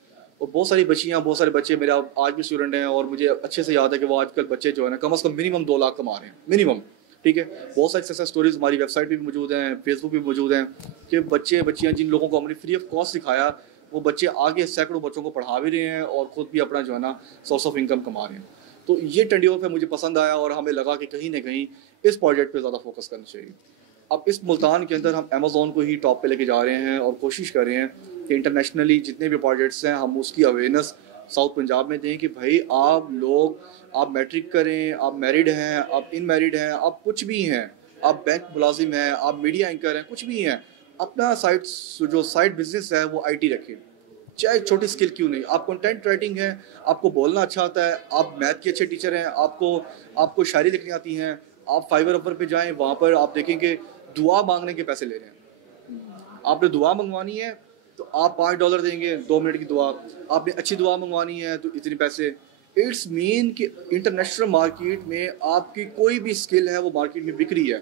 और बहुत सारी बच्चियाँ, बहुत सारे बच्चे मेरे आज भी स्टूडेंट हैं, और मुझे अच्छे से याद है कि वो आजकल बच्चे जो है ना कम से कम मिनिमम 2 लाख कमा रहे हैं, मिनिमम। ठीक है, बहुत सारी सक्सेस स्टोरीज हमारी वेबसाइट पे भी मौजूद हैं, फेसबुक पे भी मौजूद हैं कि बच्चे बच्चियाँ जिन लोगों को हमने फ्री ऑफ कॉस्ट सिखाया, वो बच्चे आगे सैकड़ों बच्चों को पढ़ा भी रहे हैं और ख़ुद भी अपना जो है ना सोर्स ऑफ इनकम कमा रहे हैं। तो ये टेंड्योर पे मुझे पसंद आया और हमें लगा कि कहीं ना कहीं इस प्रोजेक्ट पे ज़्यादा फोकस करना चाहिए। अब इस मुल्तान के अंदर हम अमेज़न को ही टॉप पे लेके जा रहे हैं और कोशिश कर रहे हैं कि इंटरनेशनली जितने भी प्रोजेक्ट्स हैं हम उसकी अवेयरनेस साउथ पंजाब में दें कि भाई आप लोग, आप मैट्रिक करें, आप मैरिड हैं, आप इनमैरिड हैं, आप कुछ भी हैं, आप बैंक मुलाजिम हैं, आप मीडिया एंकर हैं, कुछ भी हैं, अपना जो साइड बिजनेस है वो आईटी रखें, चाहे छोटी स्किल क्यों नहीं। आप कंटेंट राइटिंग है, आपको बोलना अच्छा आता है, आप मैथ के अच्छे टीचर हैं, आपको शायरी लिखनी आती हैं, आप फाइवर पे जाएं, वहाँ पर आप देखेंगे दुआ मांगने के पैसे ले रहे हैं। आपने दुआ मंगवानी है तो आप $5 देंगे, 2 मिनट की दुआ। आपने अच्छी दुआ मंगवानी है तो इतने पैसे। इट्स मीन कि इंटरनेशनल मार्केट में आपकी कोई भी स्किल है वो मार्केट में बिक रही है,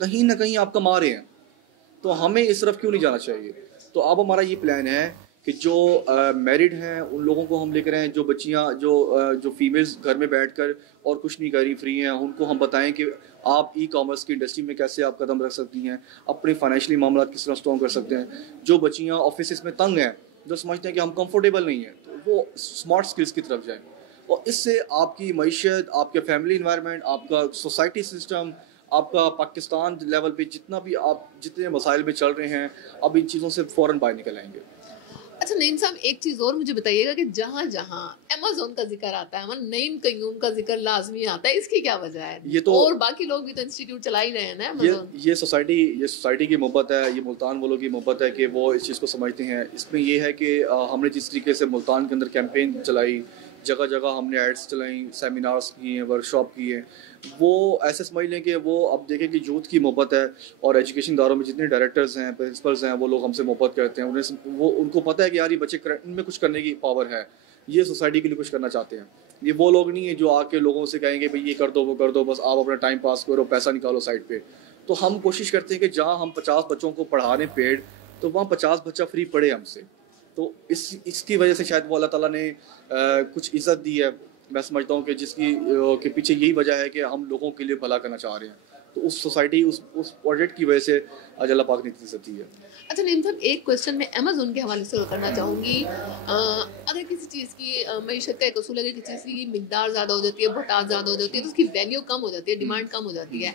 कहीं ना कहीं आप कमा रहे हैं, तो हमें इस तरफ क्यों नहीं जाना चाहिए। तो अब हमारा ये प्लान है कि जो मैरिड हैं उन लोगों को हम लेकर आए, जो बच्चियाँ जो फीमेल्स घर में बैठकर और कुछ नहीं कर रही, फ्री हैं, उनको हम बताएं कि आप ई कॉमर्स की इंडस्ट्री में कैसे आप कदम रख सकती हैं, अपने फाइनेंशियली मामला किस तरह स्ट्रॉन्ग कर सकते हैं। जो बच्चियाँ ऑफिस में तंग हैं, जो समझते हैं कि हम कंफर्टेबल नहीं हैं, तो वो स्मार्ट स्किल्स की तरफ जाएँ, और इससे आपकी मईशत, आपके फैमिली इन्वायरमेंट, आपका सोसाइटी सिस्टम, आपका पाकिस्तान लेवल पे जितना भी आप जितने मसाइल में चल रहे हैं, अब इन चीज़ों से फ़ौरन बाहर निकल आएंगे। अच्छा नईम साहब, एक चीज और मुझे बताइएगा कि जहाँ जहाँ अमेज़न का जिक्र आता है, हमारा नईम कय्यूम का जिक्र लाजमी आता है, इसकी क्या वजह है? ये तो, और बाकी लोग भी तो इंस्टीट्यूट चला ही रहे हैं ना ये सोसाइटी की मोहब्बत है, ये मुल्तान वालों की मोहब्बत है कि वो इस चीज़ को समझते हैं। इसमें ये है कि हमने जिस तरीके से मुल्तान के अंदर कैंपेन चलाई, जगह जगह हमने एड्स चलाई, सेमिनार्स किए हैं, वर्कशॉप किए हैं, वो ऐसे समझ लें कि वो अब देखें कि यूथ की मोहब्बत है, और एजुकेशन इदारों में जितने डायरेक्टर्स हैं, प्रिंसिपल्स हैं, वो लोग हमसे मोहब्बत करते हैं। उनको पता है कि यार ये बच्चे इनमें कुछ करने की पावर है, ये सोसाइटी के लिए कुछ करना चाहते हैं। ये वो लोग नहीं है जो आके लोगों से कहेंगे भाई ये कर दो वो कर दो, बस आप अपना टाइम पास करो, पैसा निकालो साइड पे। तो हम कोशिश करते हैं कि जहाँ हम 50 बच्चों को पढ़ा रहे पेड, तो वहाँ 50 बच्चा फ्री पढ़े हमसे। तो इसकी वजह से शायद वो अल्लाह ताला ने कुछ इज़्ज़त दी है। मैं समझता हूँ कि जिसकी के पीछे यही वजह है कि हम लोगों के लिए भला करना चाह रहे हैं। तो उस सोसाइटी उस प्रोजेक्ट की वजह से आज अल्लाह पाक ने इतनी इज़्ज़त दी है। अच्छा नईम साहब, एक क्वेश्चन मैं अमेज़न के हवाले से करना चाहूँगी। अगर किसी चीज़ की मईशत का एक असूल है कि किसी चीज़ की मिकदार ज़्यादा हो जाती है, बहुतात ज़्यादा हो जाती है, तो उसकी वैल्यू कम हो जाती है, डिमांड कम हो जाती है।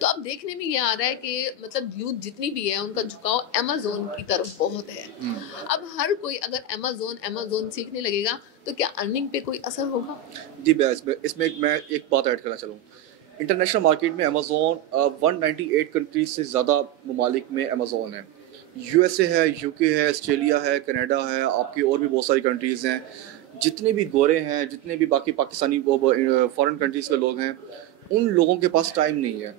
तो अब देखने में ये आ रहा है कि मतलब यूथ जितनी भी है उनका झुकाव अमेज़न की तरफ बहुत है। अब हर कोई अगर अमेज़न सीखने लगेगा तो क्या अर्निंग पे कोई असर होगा? जी, इसमें मैं एक बात ऐड करना चलूँ। इंटरनेशनल मार्केट में अमेज़न 198 कंट्रीज से ज़्यादा ममालिक में अमेज़न है। यूएसए है, यूके है, ऑस्ट्रेलिया है, कनाडा है, आपकी और भी बहुत सारी कंट्रीज़ हैं। जितने भी गोरे हैं, जितने भी बाकी पाकिस्तानी फॉरेन कंट्रीज़ के लोग हैं, उन लोगों के पास टाइम नहीं है।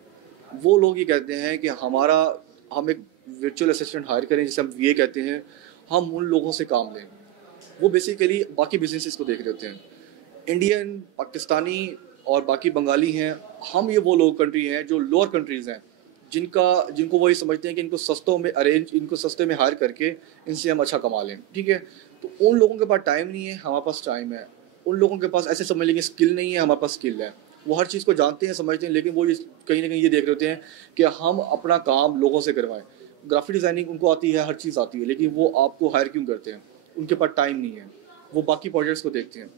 वो लोग ये कहते हैं कि हम एक वर्चुअल असिस्टेंट हायर करें, जिसे हम वीए कहते हैं, हम उन लोगों से काम लें। वो बेसिकली बाकी बिजनेसेस को देख रहे होते हैं। इंडियन, पाकिस्तानी और बाकी बंगाली हैं। हम ये वो लोग कंट्री हैं जो लोअर कंट्रीज़ हैं, जिनको वो ये समझते हैं कि इनको सस्ते में हायर करके इनसे हम अच्छा कमा लें। ठीक है, तो उन लोगों के पास टाइम नहीं है, हमारे पास टाइम है। उन लोगों के पास ऐसे समझ लेंगे स्किल नहीं है, हमारे पास स्किल है। वो हर चीज़ को जानते हैं, समझते हैं, लेकिन वो कहीं ना कहीं ये देख रहे होते हैं कि हम अपना काम लोगों से करवाएं। ग्राफिक डिज़ाइनिंग उनको आती है, हर चीज़ आती है, लेकिन वो आपको हायर क्यों करते हैं? उनके पास टाइम नहीं है, वो बाकी प्रोजेक्ट्स को देखते हैं।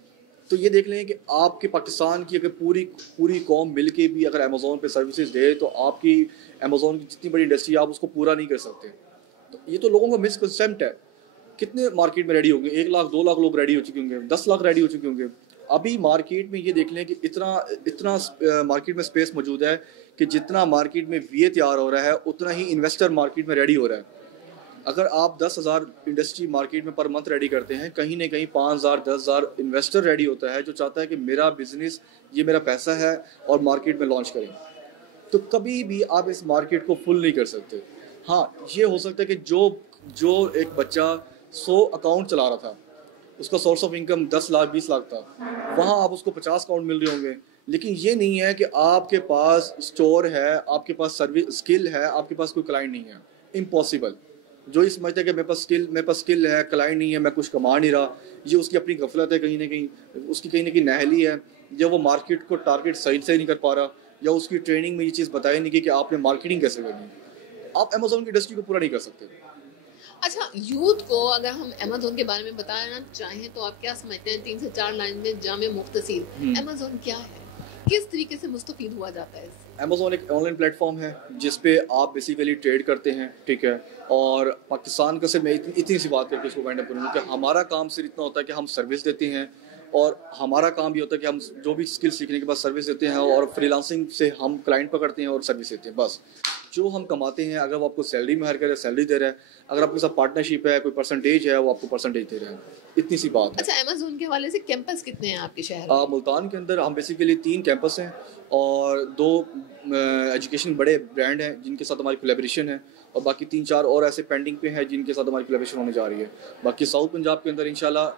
तो ये देख लें कि आपके पाकिस्तान की अगर पूरी कौम मिल के भी अगर अमेज़न पे सर्विसेज दे, तो आपकी अमेज़न की जितनी बड़ी इंडस्ट्री आप उसको पूरा नहीं कर सकते। तो ये तो लोगों का मिसकंसेप्ट है। कितने मार्केट में रेडी होंगे? 1 लाख 2 लाख लोग रेडी हो चुके होंगे, 10 लाख रेडी हो चुके होंगे। अभी मार्केट में ये देख लें कि इतना मार्केट में स्पेस मौजूद है कि जितना मार्केट में वीए तैयार हो रहा है, उतना ही इन्वेस्टर मार्केट में रेडी हो रहा है। अगर आप 10,000 इंडस्ट्री मार्केट में पर मंथ रेडी करते हैं, कहीं ना कहीं 5,000 10,000 इन्वेस्टर रेडी होता है जो चाहता है कि मेरा बिजनेस, ये मेरा पैसा है और मार्केट में लॉन्च करें। तो कभी भी आप इस मार्केट को फुल नहीं कर सकते। हाँ, ये हो सकता है कि जो एक बच्चा 100 अकाउंट चला रहा था, उसका source of income 10 lakh 20 lakh था, वहाँ आप उसको 50 अकाउंट मिल रहे होंगे। लेकिन ये नहीं है कि आपके पास स्टोर है, आपके पास सर्विस स्किल है, आपके पास कोई क्लाइंट नहीं है। इम्पॉसिबल। जो ये समझता है कि मेरे पास स्किल है, क्लाइंट नहीं है, मैं कुछ कमा नहीं रहा, ये उसकी अपनी गफलत है। कहीं ना कहीं उसकी कहीं ना कहीं नाअहली है, या वो मार्केट को टारगेट सही से नहीं कर पा रहा, या उसकी ट्रेनिंग में ये चीज़ बताई नहीं कि आपने मार्केटिंग कैसे करनी। आप अमेज़न की इंडस्ट्री को पूरा नहीं कर सकते। अच्छा, यूथ को अगर हम अमेज़न के बारे में बताना चाहें तो आप क्या समझते हैं? 3 से 4 लाइन में जामे मुख्तसर अमेज़न क्या है, किस तरीके से मुस्तफीद हुआ जाता है इससे? अमेज़न एक ऑनलाइन प्लेटफॉर्म है जिस पे आप बेसिकली ट्रेड करते हैं। ठीक है, और पाकिस्तान का से मैं इतनी सी बात करके इसको वाइंड अप करूँगा कि हमारा काम सिर्फ इतना होता है कि हम सर्विस देते हैं, और हमारा काम ये होता है कि हम जो भी स्किल सीखने के बाद सर्विस देते हैं, और फ्रीलांसिंग से हम क्लाइंट पकड़ते हैं और सर्विस देते हैं। बस जो हम कमाते हैं, अगर वो आपको सैलरी में हायर करे सैलरी दे रहा है, अगर आपके साथ पार्टनरशिप है, कोई परसेंटेज है, वो आपको परसेंटेज दे रहा है। इतनी सी बात है। अच्छा, अमेज़न के हवाले से कैंपस कितने हैं आपके शहर में? मुल्तान के अंदर हम बेसिकली 3 कैंपस हैं और 2 एजुकेशन बड़े ब्रांड हैं जिनके साथ हमारी कोलैबोरेशन है, और बाकी 3-4 और ऐसे पेंडिंग पे हैं जिनके साथ हमारी कोलैबोरेशन होने जा रही है। बाकी साउथ पंजाब के अंदर इंशाल्लाह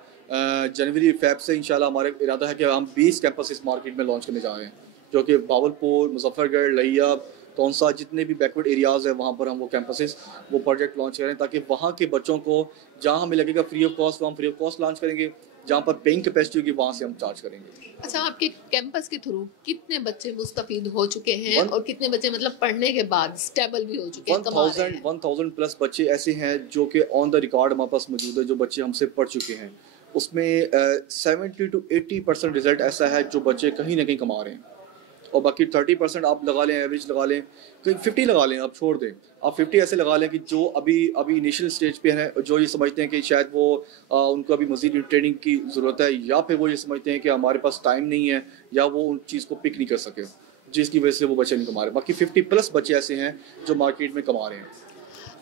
जनवरी फेब से इंशाल्लाह हमारा इरादा है कि हम 20 कैंपस इस मार्केट में लॉन्च करने जा रहे हैं, जो कि बावलपुर, मुजफ्फरगढ़, लिया, तौंसा, जितने भी बैकवर्ड एरियाज़ हैं वहाँ पर हम वो कैंपसेस, वो प्रोजेक्ट लॉन्च करें, ताकि वहाँ के बच्चों को जहाँ हमें लगेगा फ्री ऑफ कॉस्ट, हम फ्री ऑफ कॉस्ट लॉन्च करेंगे। जहाँ पर पेइंग कैपेसिटी होगी वहाँ से हम चार्ज करेंगे। अच्छा, आपके कैंपस के थ्रू कितने बच्चे मुस्तफीद हो चुके हैं और कितने बच्चे मतलब पढ़ने के बाद स्टेबल भी हो चुके हैं, कमा रहे हैं? 1000 प्लस बच्चे ऐसे हैं जो कि ऑन द रिकॉर्ड हमारे पास मौजूद है, जो बच्चे हमसे पढ़ चुके हैं। उसमें 70 to 80% रिजल्ट ऐसा है जो बच्चे कहीं ना कहीं कमा रहे हैं, और बाकी 30% आप लगा लें, एवरेज लगा लें, कहीं 50 लगा लें, आप छोड़ दें, आप 50 ऐसे लगा लें कि जो अभी इनिशियल स्टेज पे हैं, जो ये समझते हैं कि शायद वो उनको अभी मज़ीद ट्रेनिंग की ज़रूरत है, या फिर वो ये समझते हैं कि हमारे पास टाइम नहीं है, या वो उन चीज़ को पिक नहीं कर सके, जिसकी वजह से वो बच्चे नहीं कमा रहे। बाकी 50 प्लस बच्चे ऐसे हैं जो मार्केट में कमा रहे हैं।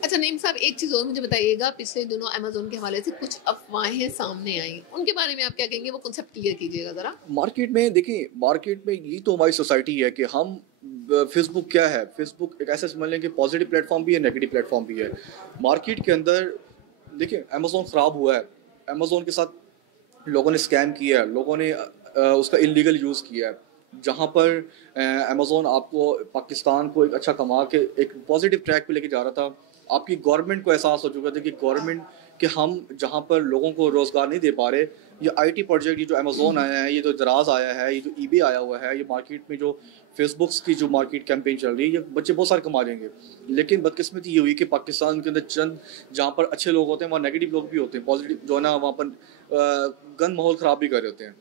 अच्छा नईम साहब, एक चीज़ और मुझे बताइएगा, पिछले दिनों अमेज़न के हवाले से कुछ अफवाहें सामने आई, उनके बारे में आप क्या कहेंगे? वो कॉन्सेप्ट क्लियर कीजिएगा ज़रा। मार्केट में देखिए, मार्केट में यही तो हमारी सोसाइटी है कि हम फेसबुक क्या है, फेसबुक एक ऐसा समझ लें कि पॉजिटिव प्लेटफॉर्म भी है, नेगेटिव प्लेटफॉर्म भी है। मार्केट के अंदर देखिए, अमेज़न ख़राब हुआ है, अमेज़न के साथ लोगों ने स्कैम किया है, लोगों ने उसका इलीगल यूज़ किया है। जहाँ पर अमेज़ोन आपको पाकिस्तान को एक अच्छा कमा के एक पॉजिटिव ट्रैक पे लेके जा रहा था, आपकी गवर्नमेंट को एहसास हो चुका था कि गवर्नमेंट कि हम जहाँ पर लोगों को रोज़गार नहीं दे पा रहे, ये आईटी प्रोजेक्ट, ये जो अमेज़ोन आया है, ये जो दराज आया है, ये जो ईबे आया हुआ है, ये मार्केट में जो फेसबुक्स की जो मार्केट कैंपेन चल रही है, ये बच्चे बहुत सारे कमा लेंगे। लेकिन बदकिस्मती ये हुई कि पाकिस्तान के अंदर चंद जहाँ पर अच्छे लोग होते हैं वहाँ नेगेटिव लोग भी होते हैं, पॉजिटिव जो है ना वहाँ पर गंद माहौल ख़राब भी कर रहे होते हैं।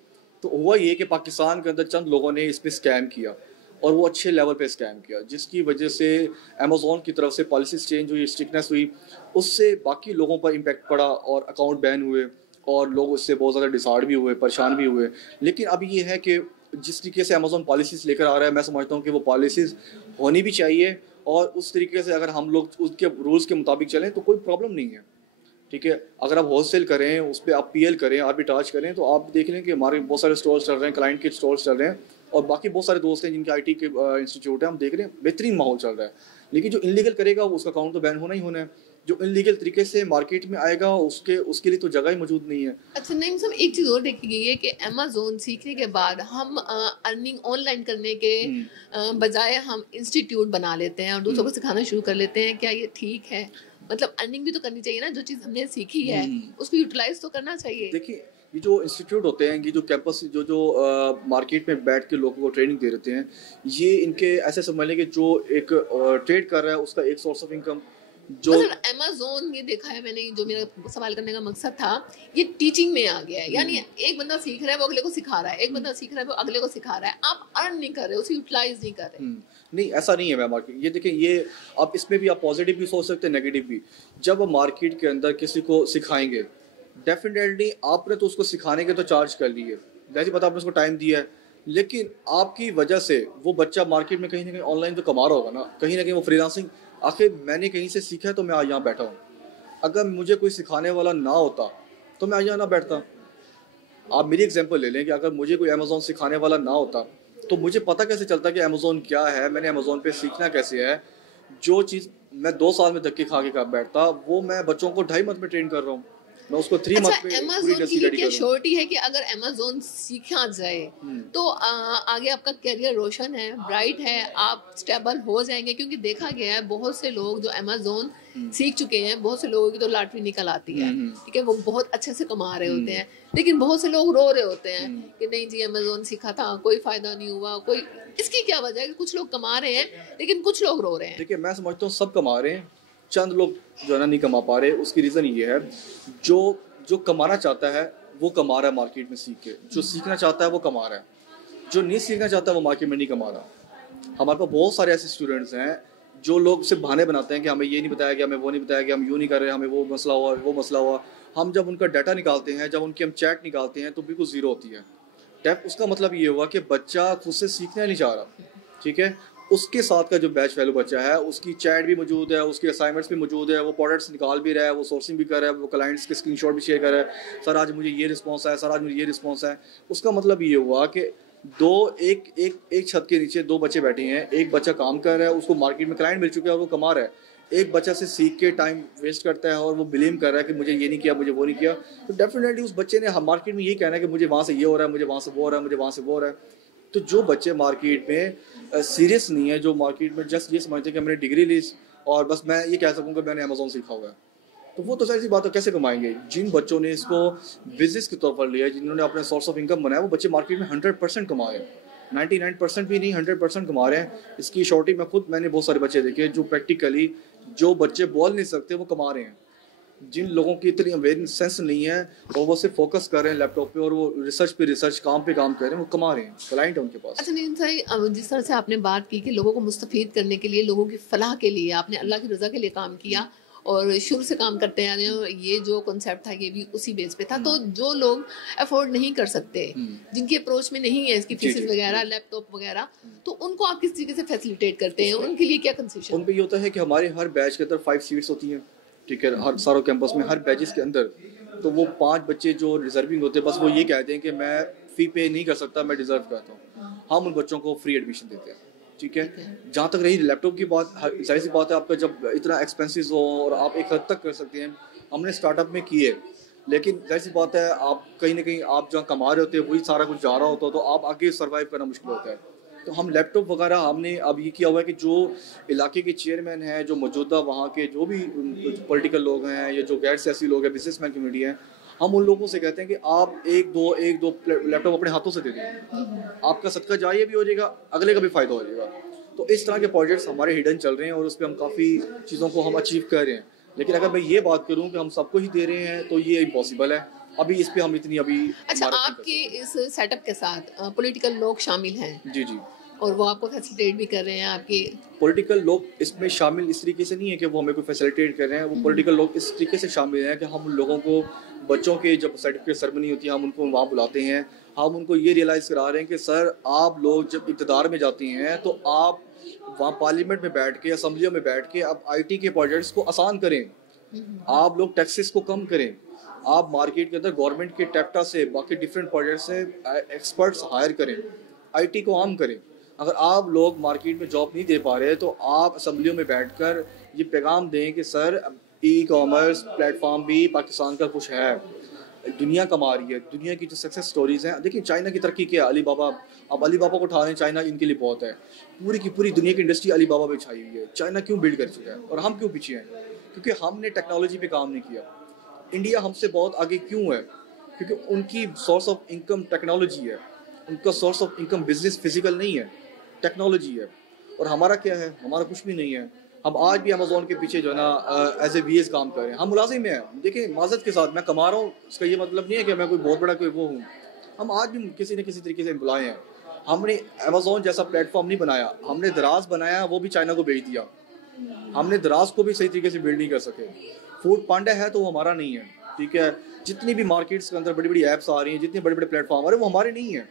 तो हुआ ये कि पाकिस्तान के अंदर चंद लोगों ने इस पर स्कैम किया और वो अच्छे लेवल पे स्कैम किया, जिसकी वजह से अमेज़ोन की तरफ से पॉलिसीज चेंज हुई, स्ट्रिक्टनेस हुई, उससे बाकी लोगों पर इम्पैक्ट पड़ा और अकाउंट बैन हुए और लोग उससे बहुत ज़्यादा डिसार्ड भी हुए, परेशान भी हुए। लेकिन अब ये है कि जिस तरीके से अमेज़ोन पॉलिसीज़ लेकर आ रहा है, मैं समझता हूँ कि वो पॉलिसीज़ होनी भी चाहिए और उस तरीके से अगर हम लोग उसके रूल्स के मुताबिक चलें तो कोई प्रॉब्लम नहीं है। ठीक है, अगर आप होलसेल करें, उस पर आप पीएल करें, आर्बिट्राज करें, तो आप देख लें कि हमारे बहुत सारे स्टॉल्स चल रहे हैं, क्लाइंट के स्टॉल्स चल रहे हैं और बाकी बहुत सारे दोस्त हैं जिनके आईटी के इंस्टीट्यूट है, हम देख रहे हैं बेहतरीन माहौल चल रहा है। लेकिन जो इलीगल करेगा उसका अकाउंट तो बैन होना ही होना है। जो इलीगल तरीके से मार्केट में आएगा उसके लिए तो जगह ही मौजूद नहीं है। अच्छा नहीं, सब एक चीज़ और देखी गई है कि अमेज़ोन सीखने के बाद हम अर्निंग ऑनलाइन करने के बजाय हम इंस्टीट्यूट बना लेते हैं और दूसरों को सिखाना शुरू कर लेते हैं। क्या ये ठीक है? मतलब अर्निंग भी तो करनी चाहिए ना, जो चीज़ हमने सीखी है उसको यूटिलाइज तो करना चाहिए। देखिए, ये जो इंस्टीट्यूट होते हैं, ये जो कैंपस जो मार्केट में बैठ के लोगों को ट्रेनिंग दे रहते हैं, ये इनके ऐसे समझ लें कि जो एक ट्रेड कर रहा है उसका एक सोर्स ऑफ इनकम जो मतलब अमेज़ोन, ये देखा है मैंने, जो मेरा सवाल करने का मकसद था, ये टीचिंग में आ गया है। यानी एक बंदा सीख रहा है वो अगले को सिखा रहा है, एक बंदा सीख रहा है वो अगले को सिखा रहा है। आप अर्न नहीं कर रहे, उसे यूटिलाइज नहीं कर रहे। नहीं, ऐसा नहीं है मैम। मार्केट ये देखें, ये आप इसमें भी आप पॉजिटिव भी सोच सकते हैं, नेगेटिव भी। जब मार्केट के अंदर किसी को सिखाएंगे, डेफिनेटली आपने तो उसको सिखाने के तो चार्ज कर लिए, जैसे पता आपने उसको टाइम दिया है, लेकिन आपकी वजह से वो बच्चा मार्केट में कहीं ना कहीं ऑनलाइन तो कमा रहा होगा ना, कहीं ना कहीं वो फ्रीलांसिंग। आखिर मैंने कहीं से सीखा है तो मैं आज यहाँ बैठा हूँ। अगर मुझे कोई सिखाने वाला ना होता तो मैं आज यहाँ ना बैठता। आप मेरी एग्जांपल ले लें कि अगर मुझे कोई अमेज़ोन सिखाने वाला ना होता तो मुझे पता कैसे चलता कि अमेज़ोन क्या है, मैंने अमेज़ोन पे सीखना कैसे है। जो चीज़ मैं 2 साल में धक्के खा के कर बैठता, वो मैं बच्चों को 2.5 मंथ में ट्रेन कर रहा हूँ। मैं उसको 3 अच्छा, मंथ में पूरी अमेज़ोन की इंडस्ट्री ये रेडी क्या कर रहा हूँ। श्योरिटी है कि अगर अमेज़ोन सीखा जाए तो आगे आपका करियर रोशन है, ब्राइट है, आप स्टेबल हो जाएंगे? क्योंकि देखा गया है बहुत से लोग जो अमेज़ोन सीख चुके हैं, बहुत से लोगों की तो लॉटरी निकल आती है, ठीक है, वो बहुत अच्छे से कमा रहे होते हैं, लेकिन बहुत से लोग रो रहे होते हैं कि नहीं जी अमेज़ोन सीखा था, कोई फायदा नहीं हुआ। कोई इसकी क्या वजह है कि कुछ लोग कमा रहे हैं लेकिन कुछ लोग रो रहे हैं? देखिए, मैं समझता हूँ सब कमा रहे हैं, चंद लोग जो है ना नहीं कमा पा रहे। उसकी रीज़न ये है, जो जो कमाना चाहता है वो कमा रहा है मार्केट में सीख के, जो सीखना चाहता है वो कमा रहा है, जो नहीं सीखना चाहता है वो मार्केट में नहीं कमा रहा। हमारे पास बहुत सारे ऐसे स्टूडेंट्स हैं जो लोग सिर्फ बहाने बनाते हैं कि हमें ये नहीं बताया गया, हमें वो नहीं बताया गया, हम यूँ नहीं कर रहे, हमें वो मसला हुआ, वो मसला हुआ। हम जब उनका डाटा निकालते हैं, जब उनकी हम चैट निकालते हैं तो बिल्कुल ज़ीरो होती है टैप। उसका मतलब ये हुआ कि बच्चा खुद से सीखना नहीं चाह रहा। ठीक है, उसके साथ का जो बैच फैलो बच्चा है, उसकी चैट भी मौजूद है, उसकी असाइनमेंट्स भी मौजूद है, वो प्रोडक्ट्स निकाल भी रहा है, वो सोर्सिंग भी कर रहा है, वो क्लाइंट्स के स्क्रीनशॉट भी शेयर कर रहा है, सर आज मुझे ये रिस्पॉन्स है, सर आज मुझे ये रिस्पॉन्स है। उसका मतलब ये हुआ कि एक छत के नीचे 2 बच्चे बैठे हैं, एक बच्चा काम कर रहा है, उसको मार्केट में क्लाइंट मिल चुके हैं और वो कमा रहा है। एक बच्चा से सीख के टाइम वेस्ट करता है और वो ब्लेम कर रहा है कि मुझे ये नहीं किया, मुझे वो नहीं किया। तो डेफिनेटली उस बच्चे ने मार्केट में यही कहना है कि मुझे वहाँ से ये हो रहा है, मुझे वहाँ से वो हो रहा है, मुझे वहाँ से वो हो रहा है। तो जो बच्चे मार्केट में सीरियस नहीं है, जो मार्केट में जस्ट ये समझते हैं कि मैंने डिग्री ली और बस मैं ये कह सकूँ कि मैंने अमेज़ोन सीखा हुआ है, तो वो तो सारी सी बात है, कैसे कमाएंगे? जिन बच्चों ने इसको बिजनेस के तौर पर लिया, जिन्होंने अपने सोर्स ऑफ इनकम बनाया, वो बच्चे मार्केट में 100% कमा रहे हैं। 99% भी नहीं, 100% कमा रहे हैं। इसकी शॉर्टी में मैंने बहुत सारे बच्चे देखे जो प्रैक्टिकली, जो बच्चे बोल नहीं सकते वो कमा रहे हैं। जिन लोगों की इतनी अवेयरनेस सेंस नहीं है और वो सिर्फ फोकस कर रहे हैं लैपटॉप पे और वो रिसर्च पे रिसर्च, काम पे काम कर रहे हैं, वो कमा रहे हैं, क्लाइंट है उनके पास। अच्छा नहीं सही, जिस तरह से आपने बात की कि लोगों को मुस्तफीद करने के लिए, लोगों की फलाह के लिए आपने अल्लाह की रज़ा के लिए काम किया और शुरू से काम करते आ रहे हैं, ये जो कॉन्सेप्ट था ये भी उसी बेस पे था। तो जो लोग अफोर्ड नहीं कर सकते, जिनकी अप्रोच में नहीं है इसकी फीसेस वगैरह, लैपटॉप वगैरह, तो उनको आप किस तरीके से फैसिलिटेट करते हैं? उनके लिए क्या कंसेशन? उन पे ये होता है कि हमारे हर बैच के अंदर 5 सीट्स होती हैं। ठीक है, हर सारों कैंपस में हर बैचेस के अंदर, तो वो 5 बच्चे जो रिजर्विंग होते हैं, बस वो ये कहते हैं कि मैं फ़ी पे नहीं कर सकता, मैं डिज़र्व करता हूँ, हम उन बच्चों को फ्री एडमिशन देते हैं। ठीक है, जहाँ तक रही लैपटॉप की बात, जाहिर सी बात है आपका जब इतना एक्सपेंसिव हो और आप एक हद तक कर सकते हैं, हमने स्टार्टअप में किए, लेकिन जाहिर सी बात है, आप कहीं ना कहीं आप जहाँ कमा रहे होते हैं वही सारा कुछ जा रहा होता है, तो आप आगे सर्वाइव करना मुश्किल होता है। तो हम लैपटॉप वगैरह हमने अब ये किया हुआ है कि जो इलाके के चेयरमैन हैं, जो मौजूदा वहाँ के जो भी पॉलिटिकल लोग हैं या जो गैर सियासी लोग हैं, बिजनेसमैन कम्युनिटी है, हम उन लोगों से कहते हैं कि आप एक दो लैपटॉप अपने हाथों से दे दें, आपका सदका जारिया भी हो जाएगा, अगले का भी फ़ायदा हो जाएगा। तो इस तरह के प्रोजेक्ट्स हमारे हिडन चल रहे हैं और उस पर हम काफ़ी चीज़ों को हम अचीव कर रहे हैं। लेकिन अगर मैं ये बात करूँ कि हम सबको ही दे रहे हैं तो ये इम्पॉसिबल है। अभी इस पे हम इतनी अभी अच्छा, आपके इस सेटअप के साथ पॉलिटिकल लोग शामिल हैं? जी जी, और वो आपको फैसिलिटेट भी कर रहे हैं आपके? पॉलिटिकल लोग इसमें शामिल इस तरीके से नहीं है कि वो हमें कोई फैसिलिटेट कर रहे हैं, वो पॉलिटिकल लोग इस तरीके से शामिल हैं कि हम उन लोगों को, बच्चों के जब सर्टिफिकेट सेरेमनी होती है, हम उनको वहाँ बुलाते हैं, हम उनको ये रियलाइज़ करा रहे हैं कि सर आप लोग जब इक़्तिदार में जाती हैं तो आप वहाँ पार्लियामेंट में बैठ के, असम्बलियों में बैठ के आप IT के प्रोजेक्ट्स को आसान करें, आप लोग टैक्सेस को कम करें, आप मार्केट के अंदर गवर्नमेंट के टैक्टा से बाकी डिफरेंट प्रोजेक्ट से एक्सपर्ट्स हायर करें, IT को आम करें। अगर आप लोग मार्केट में जॉब नहीं दे पा रहे तो आप असम्बलियों में बैठकर ये पैगाम दें कि सर ई-कॉमर्स प्लेटफॉर्म भी पाकिस्तान का कुछ है, दुनिया कमा रही है, दुनिया की जो सक्सेस स्टोरीज हैं। देखिए चाइना की तरक्की क्या है, अलीबाबा, अब अलीबाबा को उठा रहे हैं, चाइना इनके लिए बहुत है, पूरी की पूरी दुनिया की इंडस्ट्री अलीबाबा पे छाई हुई है। चाइना क्यों बिल्ड कर चुका है और हम क्यों पीछे हैं? क्योंकि हमने टेक्नोलॉजी पे काम नहीं किया। इंडिया हमसे बहुत आगे क्यों है? क्योंकि उनकी सोर्स ऑफ इनकम टेक्नोलॉजी है, उनका source of income business physical नहीं है, टेक्नोलॉजी है। और हमारा क्या है? हमारा कुछ भी नहीं है। हम आज भी अमेज़ोन के पीछे जो है ना एज ए VS काम कर रहे हैं, हम मुलाजिम हैं। देखिए माज़रत के साथ मैं कमा रहा हूँ, इसका ये मतलब नहीं है कि मैं कोई बहुत बड़ा कोई वो हूँ। हम आज भी किसी न किसी तरीके से एम्प्लॉय हैं। हमने अमेज़ोन जैसा प्लेटफॉर्म नहीं बनाया, हमने दराज बनाया, वो भी चाइना को बेच दिया। हमने दराज को भी सही तरीके से बिल्ड नहीं कर सके। फूड पांडा है तो वो हमारा नहीं है, ठीक है। जितनी भी मार्केट्स के अंदर बड़ी बड़ी ऐप्स आ रही हैं, जितने बड़े बड़े प्लेटफॉर्म आ रहे हैं, वो हमारे नहीं हैं।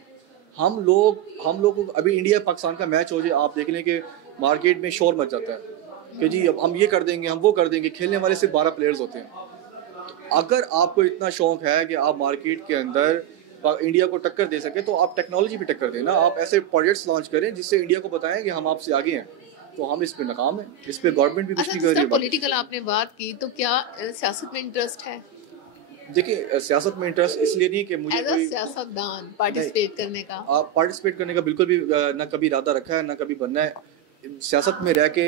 हम लोग अभी इंडिया पाकिस्तान का मैच हो जाए, आप देख लें कि मार्केट में शोर मच जाता है कि जी अब हम ये कर देंगे, हम वो कर देंगे। खेलने वाले सिर्फ 12 प्लेयर्स होते हैं। अगर आपको इतना शौक है कि आप मार्केट के अंदर इंडिया को टक्कर दे सके तो आप टेक्नोलॉजी भी टक्कर देना। आप ऐसे प्रोजेक्ट्स लॉन्च करें जिससे इंडिया को बताएं कि हम आपसे आगे हैं। तो हम इस पे नाकाम है, इस पे गवर्नमेंट भी कुछ नहीं कर रही है। पॉलिटिकल आपने बात की, तो क्या सियासत में इंटरेस्ट है? देखिए सियासत में इंटरेस्ट इसलिए नहीं कि मुझे कोई सियासतदान पार्टिसिपेट करने का, पार्टिसिपेट करने का बिल्कुल भी ना कभी इरादा रखा है, ना कभी बनना है। सियासत में रह के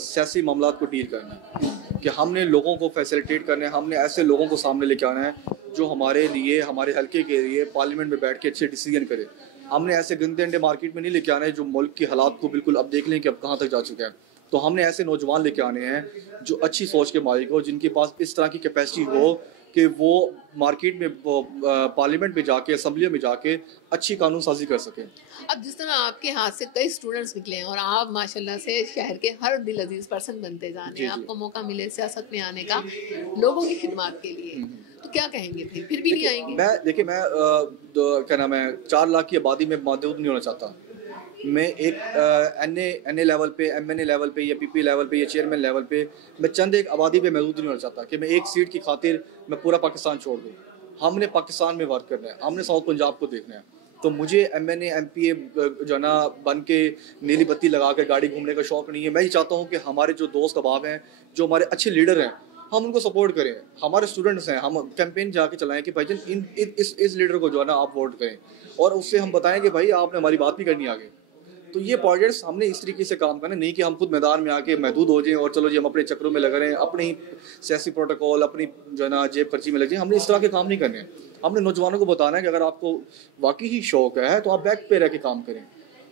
सियासी मामलात को डील करना है कि हमने लोगों को फैसिलिटेट करना है, हमने ऐसे लोगों को सामने लेके आना है जो हमारे लिए, हमारे हल्के के लिए पार्लियामेंट में बैठ के अच्छे डिसीजन करे। हमने ऐसे गंदे अंडे मार्केट में नहीं लेके आने जो मुल्क के हालात को बिल्कुल अब देख लें कि अब कहाँ तक जा चुका है। तो हमने ऐसे नौजवान लेके आने हैं जो अच्छी सोच के मालिक हो, जिनके पास इस तरह की कैपेसिटी हो कि वो मार्केट में, पार्लियामेंट में जाके, असम्बलियों में जाके अच्छी कानून साजी कर सकें। अब जिस तरह आपके हाथ से कई स्टूडेंट्स निकले हैं और आप माशाल्लाह से शहर के हर दिल अजीज पर्सन बनते जा रहे हैं, आपको मौका मिले सियासत में आने का लोगों की खिदमत के लिए, तो क्या कहेंगे? फिर भी नहीं आएंगे? मैं क्या नाम है, 4 लाख की आबादी में मौजूद नहीं होना चाहता। मैं एक NA लेवल पे, MNA लेवल पे या PP लेवल पे या चेयरमैन लेवल पे, मैं चंद एक आबादी पे महदूद नहीं होना चाहता कि मैं एक सीट की खातिर मैं पूरा पाकिस्तान छोड़ दूँ। हमने पाकिस्तान में वर्क करना है, हमने साउथ पंजाब को देखना है। तो मुझे MNA MPA जो ना बन के नीली बत्ती लगा के गाड़ी घूमने का शौक नहीं है। मैं ये चाहता हूँ कि हमारे जो दोस्त अहबाब हैं, जो हमारे अच्छे लीडर हैं, हम उनको सपोर्ट करें। हमारे स्टूडेंट्स हैं, हम कैंपेन जाके चलाएं कि भाईजान इस लीडर को जो है ना आप वोट करें, और उससे हम बताएं कि भाई आपने हमारी बात भी करनी आगे। तो ये प्रोजेक्ट्स हमने इस तरीके से काम करना, नहीं कि हम खुद मैदान में आके महदूद हो जाएं और चलो जी हम अपने चक्रों में लगे रहें, अपने ही सियासी प्रोटोकॉल, अपनी जो है ना जेब खर्ची में लग जाए। हमने इस तरह के काम नहीं करने। हमने नौजवानों को बताना है कि अगर आपको वाकई ही शौक है तो आप बैक पे रह के काम करें,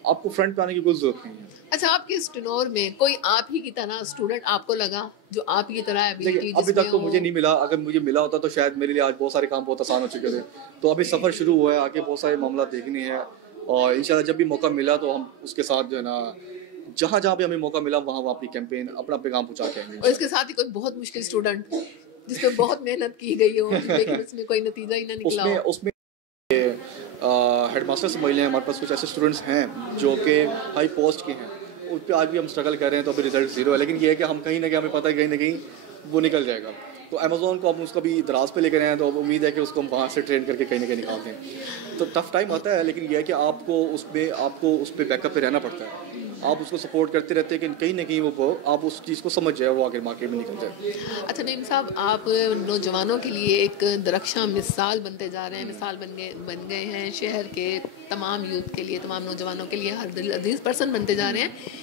आपको फ्रंट पे आने की कोई जरूरत नहीं है। अच्छा, आपके स्टेनोर में कोई आप ही की तरह स्टूडेंट आपको लगा जो आप ही की तरह अभी तक तो मुझे नहीं मिला। अगर मुझे मिला होता तो शायद मेरे लिए आज बहुत सारे काम बहुत आसान हो चुके थे। तो अभी सफ़र शुरू हुआ है, आगे बहुत सारे मामला देखने हैं, और इंशाल्लाह जब भी मौका मिला तो हम उसके साथ जो है ना, जहाँ जहाँ भी हमें मौका मिला वहाँ वहाँ अपनी कैंपेन, अपना पैगाम पहुँचा के आएंगे। और इसके साथ ही कोई बहुत मुश्किल स्टूडेंट जिसपे बहुत मेहनत की गई हो लेकिन उसमें कोई नतीजा ही ना निकला हो? उसमें हेडमास्टर समझ लें, हमारे पास कुछ ऐसे स्टूडेंट्स हैं जो कि हाई पोस्ट के हैं, उन पर आज भी हम स्ट्रगल कर रहे हैं। तो अभी रिजल्ट 0 है, लेकिन ये है कि हम कहीं ना कहीं, हमें पता है कहीं ना कहीं वो निकल जाएगा। तो अमेज़ोन को हम उसका भी दराज पे लेकर आए हैं, तो अब उम्मीद है कि उसको हम वहाँ से ट्रेन करके कहीं ना कहीं निकालते हैं। तो टफ टाइम आता है, लेकिन यह है कि आपको उस पर बैकअप पे रहना पड़ता है। आप उसको सपोर्ट करते रहते हैं कि कहीं ना कहीं वो आप उस चीज़ को समझ जाए, वो आगे मार्केट में निकल जाए। अच्छा नईम साहब, आप नौजवानों के लिए एक दरख्शां मिसाल बनते जा रहे हैं, मिसाल बन गए हैं शहर के तमाम यूथ के लिए, तमाम नौजवानों के लिए हर दिल अजीज पर्सन बनते जा रहे हैं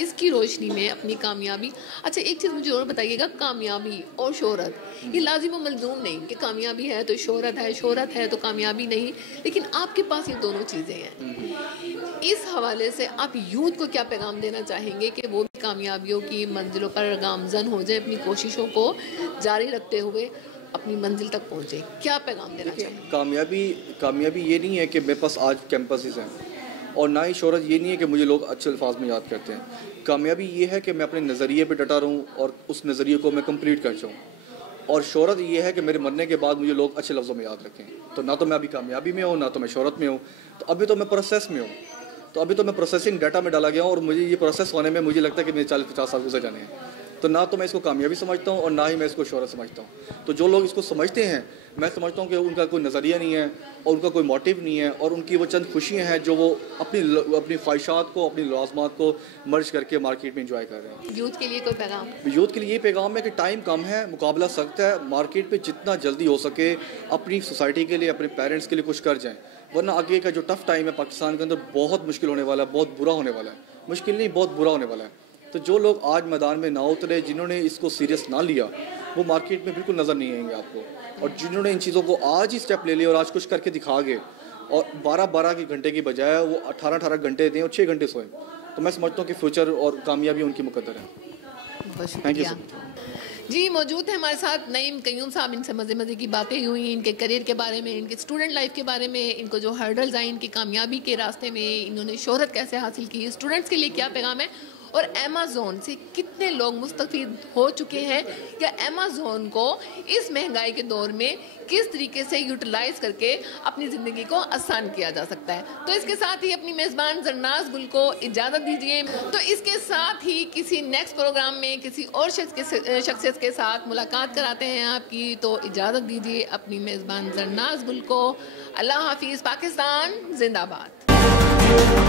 इसकी रोशनी में अपनी कामयाबी। अच्छा एक चीज़ मुझे और बताइएगा, कामयाबी और शोहरत ये लाजिम व मलजूम नहीं कि कामयाबी है तो शोहरत है तो कामयाबी नहीं, लेकिन आपके पास ये दोनों चीज़ें हैं। इस हवाले से आप यूथ को क्या पैगाम देना चाहेंगे कि वो भी कामयाबियों की मंजिलों पर गामजन हो जाए, अपनी कोशिशों को जारी रखते हुए अपनी मंजिल तक पहुँचे? क्या पैगाम देना चाहेंगे? कामयाबी ये नहीं है कि मेरे पास आज कैंपसेस हैं, और ना ही शोहरत ये नहीं है कि मुझे लोग अच्छे अल्फाज में याद करते हैं। कामयाबी ये है कि मैं अपने नज़रिए पे डटा रहूँ और उस नज़रिए को मैं कंप्लीट कर जाऊँ। और शोहरत ये है कि मेरे मरने के बाद मुझे लोग अच्छे लफ्ज़ों में याद रखें। तो ना तो मैं अभी कामयाबी में हूँ, ना तो मैं शोहरत में हूँ, तो अभी तो मैं प्रोसेस में हूँ। तो अभी तो मैं प्रोसेसिंग डाटा में डाला गया हूँ, और मुझे ये प्रोसेस होने में मुझे लगता है कि मेरे 40-50 साल गुजर जाने हैं। तो ना तो मैं इसको कामयाबी समझता हूँ और ना ही मैं इसको शोहरत समझता हूँ। तो जो लोग इसको समझते हैं, मैं समझता हूँ कि उनका कोई नज़रिया नहीं है और उनका कोई मोटिव नहीं है, और उनकी वो चंद खुशियाँ हैं जो वो अपनी ख्वाहिशात को, अपनी लाज़मात को मर्ज करके मार्केट में इंजॉय कर रहे हैं। यूथ के लिए कोई पैगाम? यूथ के लिए ये पैगाम है कि टाइम कम है, मुकाबला सख्त है, मार्केट पे जितना जल्दी हो सके अपनी सोसाइटी के लिए, अपने पेरेंट्स के लिए कुछ कर जाएँ, वरना आगे का जो टफ टाइम है पाकिस्तान के अंदर बहुत मुश्किल होने वाला है, बहुत बुरा होने वाला है। मुश्किल नहीं, बहुत बुरा होने वाला है। तो जो लोग आज मैदान में ना उतरे, जिन्होंने इसको सीरियस ना लिया, वो मार्केट में बिल्कुल नज़र नहीं आएंगे आपको। और जिन्होंने इन चीज़ों को आज ही स्टेप ले लिया और आज कुछ करके दिखा गए, और 12-12 के घंटे की बजाय वो 18-18 घंटे दें और 6 घंटे सोएं, तो मैं समझता हूँ कि फ्यूचर और कामयाबी उनकी मुकद्दर है। थैंक यू जी। मौजूद है हमारे साथ नईम कयूम साहब। इनसे मज़े की बातें हुई, इनके करियर के बारे में, इनके स्टूडेंट लाइफ के बारे में, इनको जो हर्डल्स आए इनकी कामयाबी के रास्ते में, इन्होंने शोहरत कैसे हासिल की, स्टूडेंट्स के लिए क्या पैगाम है, और अमेज़ॉन से कितने लोग मुस्तफ़ीद हो चुके हैं, या अमेज़ॉन को इस महंगाई के दौर में किस तरीके से यूटिलाइज़ करके अपनी ज़िंदगी को आसान किया जा सकता है। तो इसके साथ ही अपनी मेज़बान जरनाज गुल को इजाज़त दीजिए। तो इसके साथ ही किसी नेक्स्ट प्रोग्राम में किसी और शख्सियत के साथ मुलाकात कराते हैं आपकी। तो इजाज़त दीजिए अपनी मेज़बान जरनाज गुल को। अल्लाह हाफिज़। पाकिस्तान जिंदाबाद।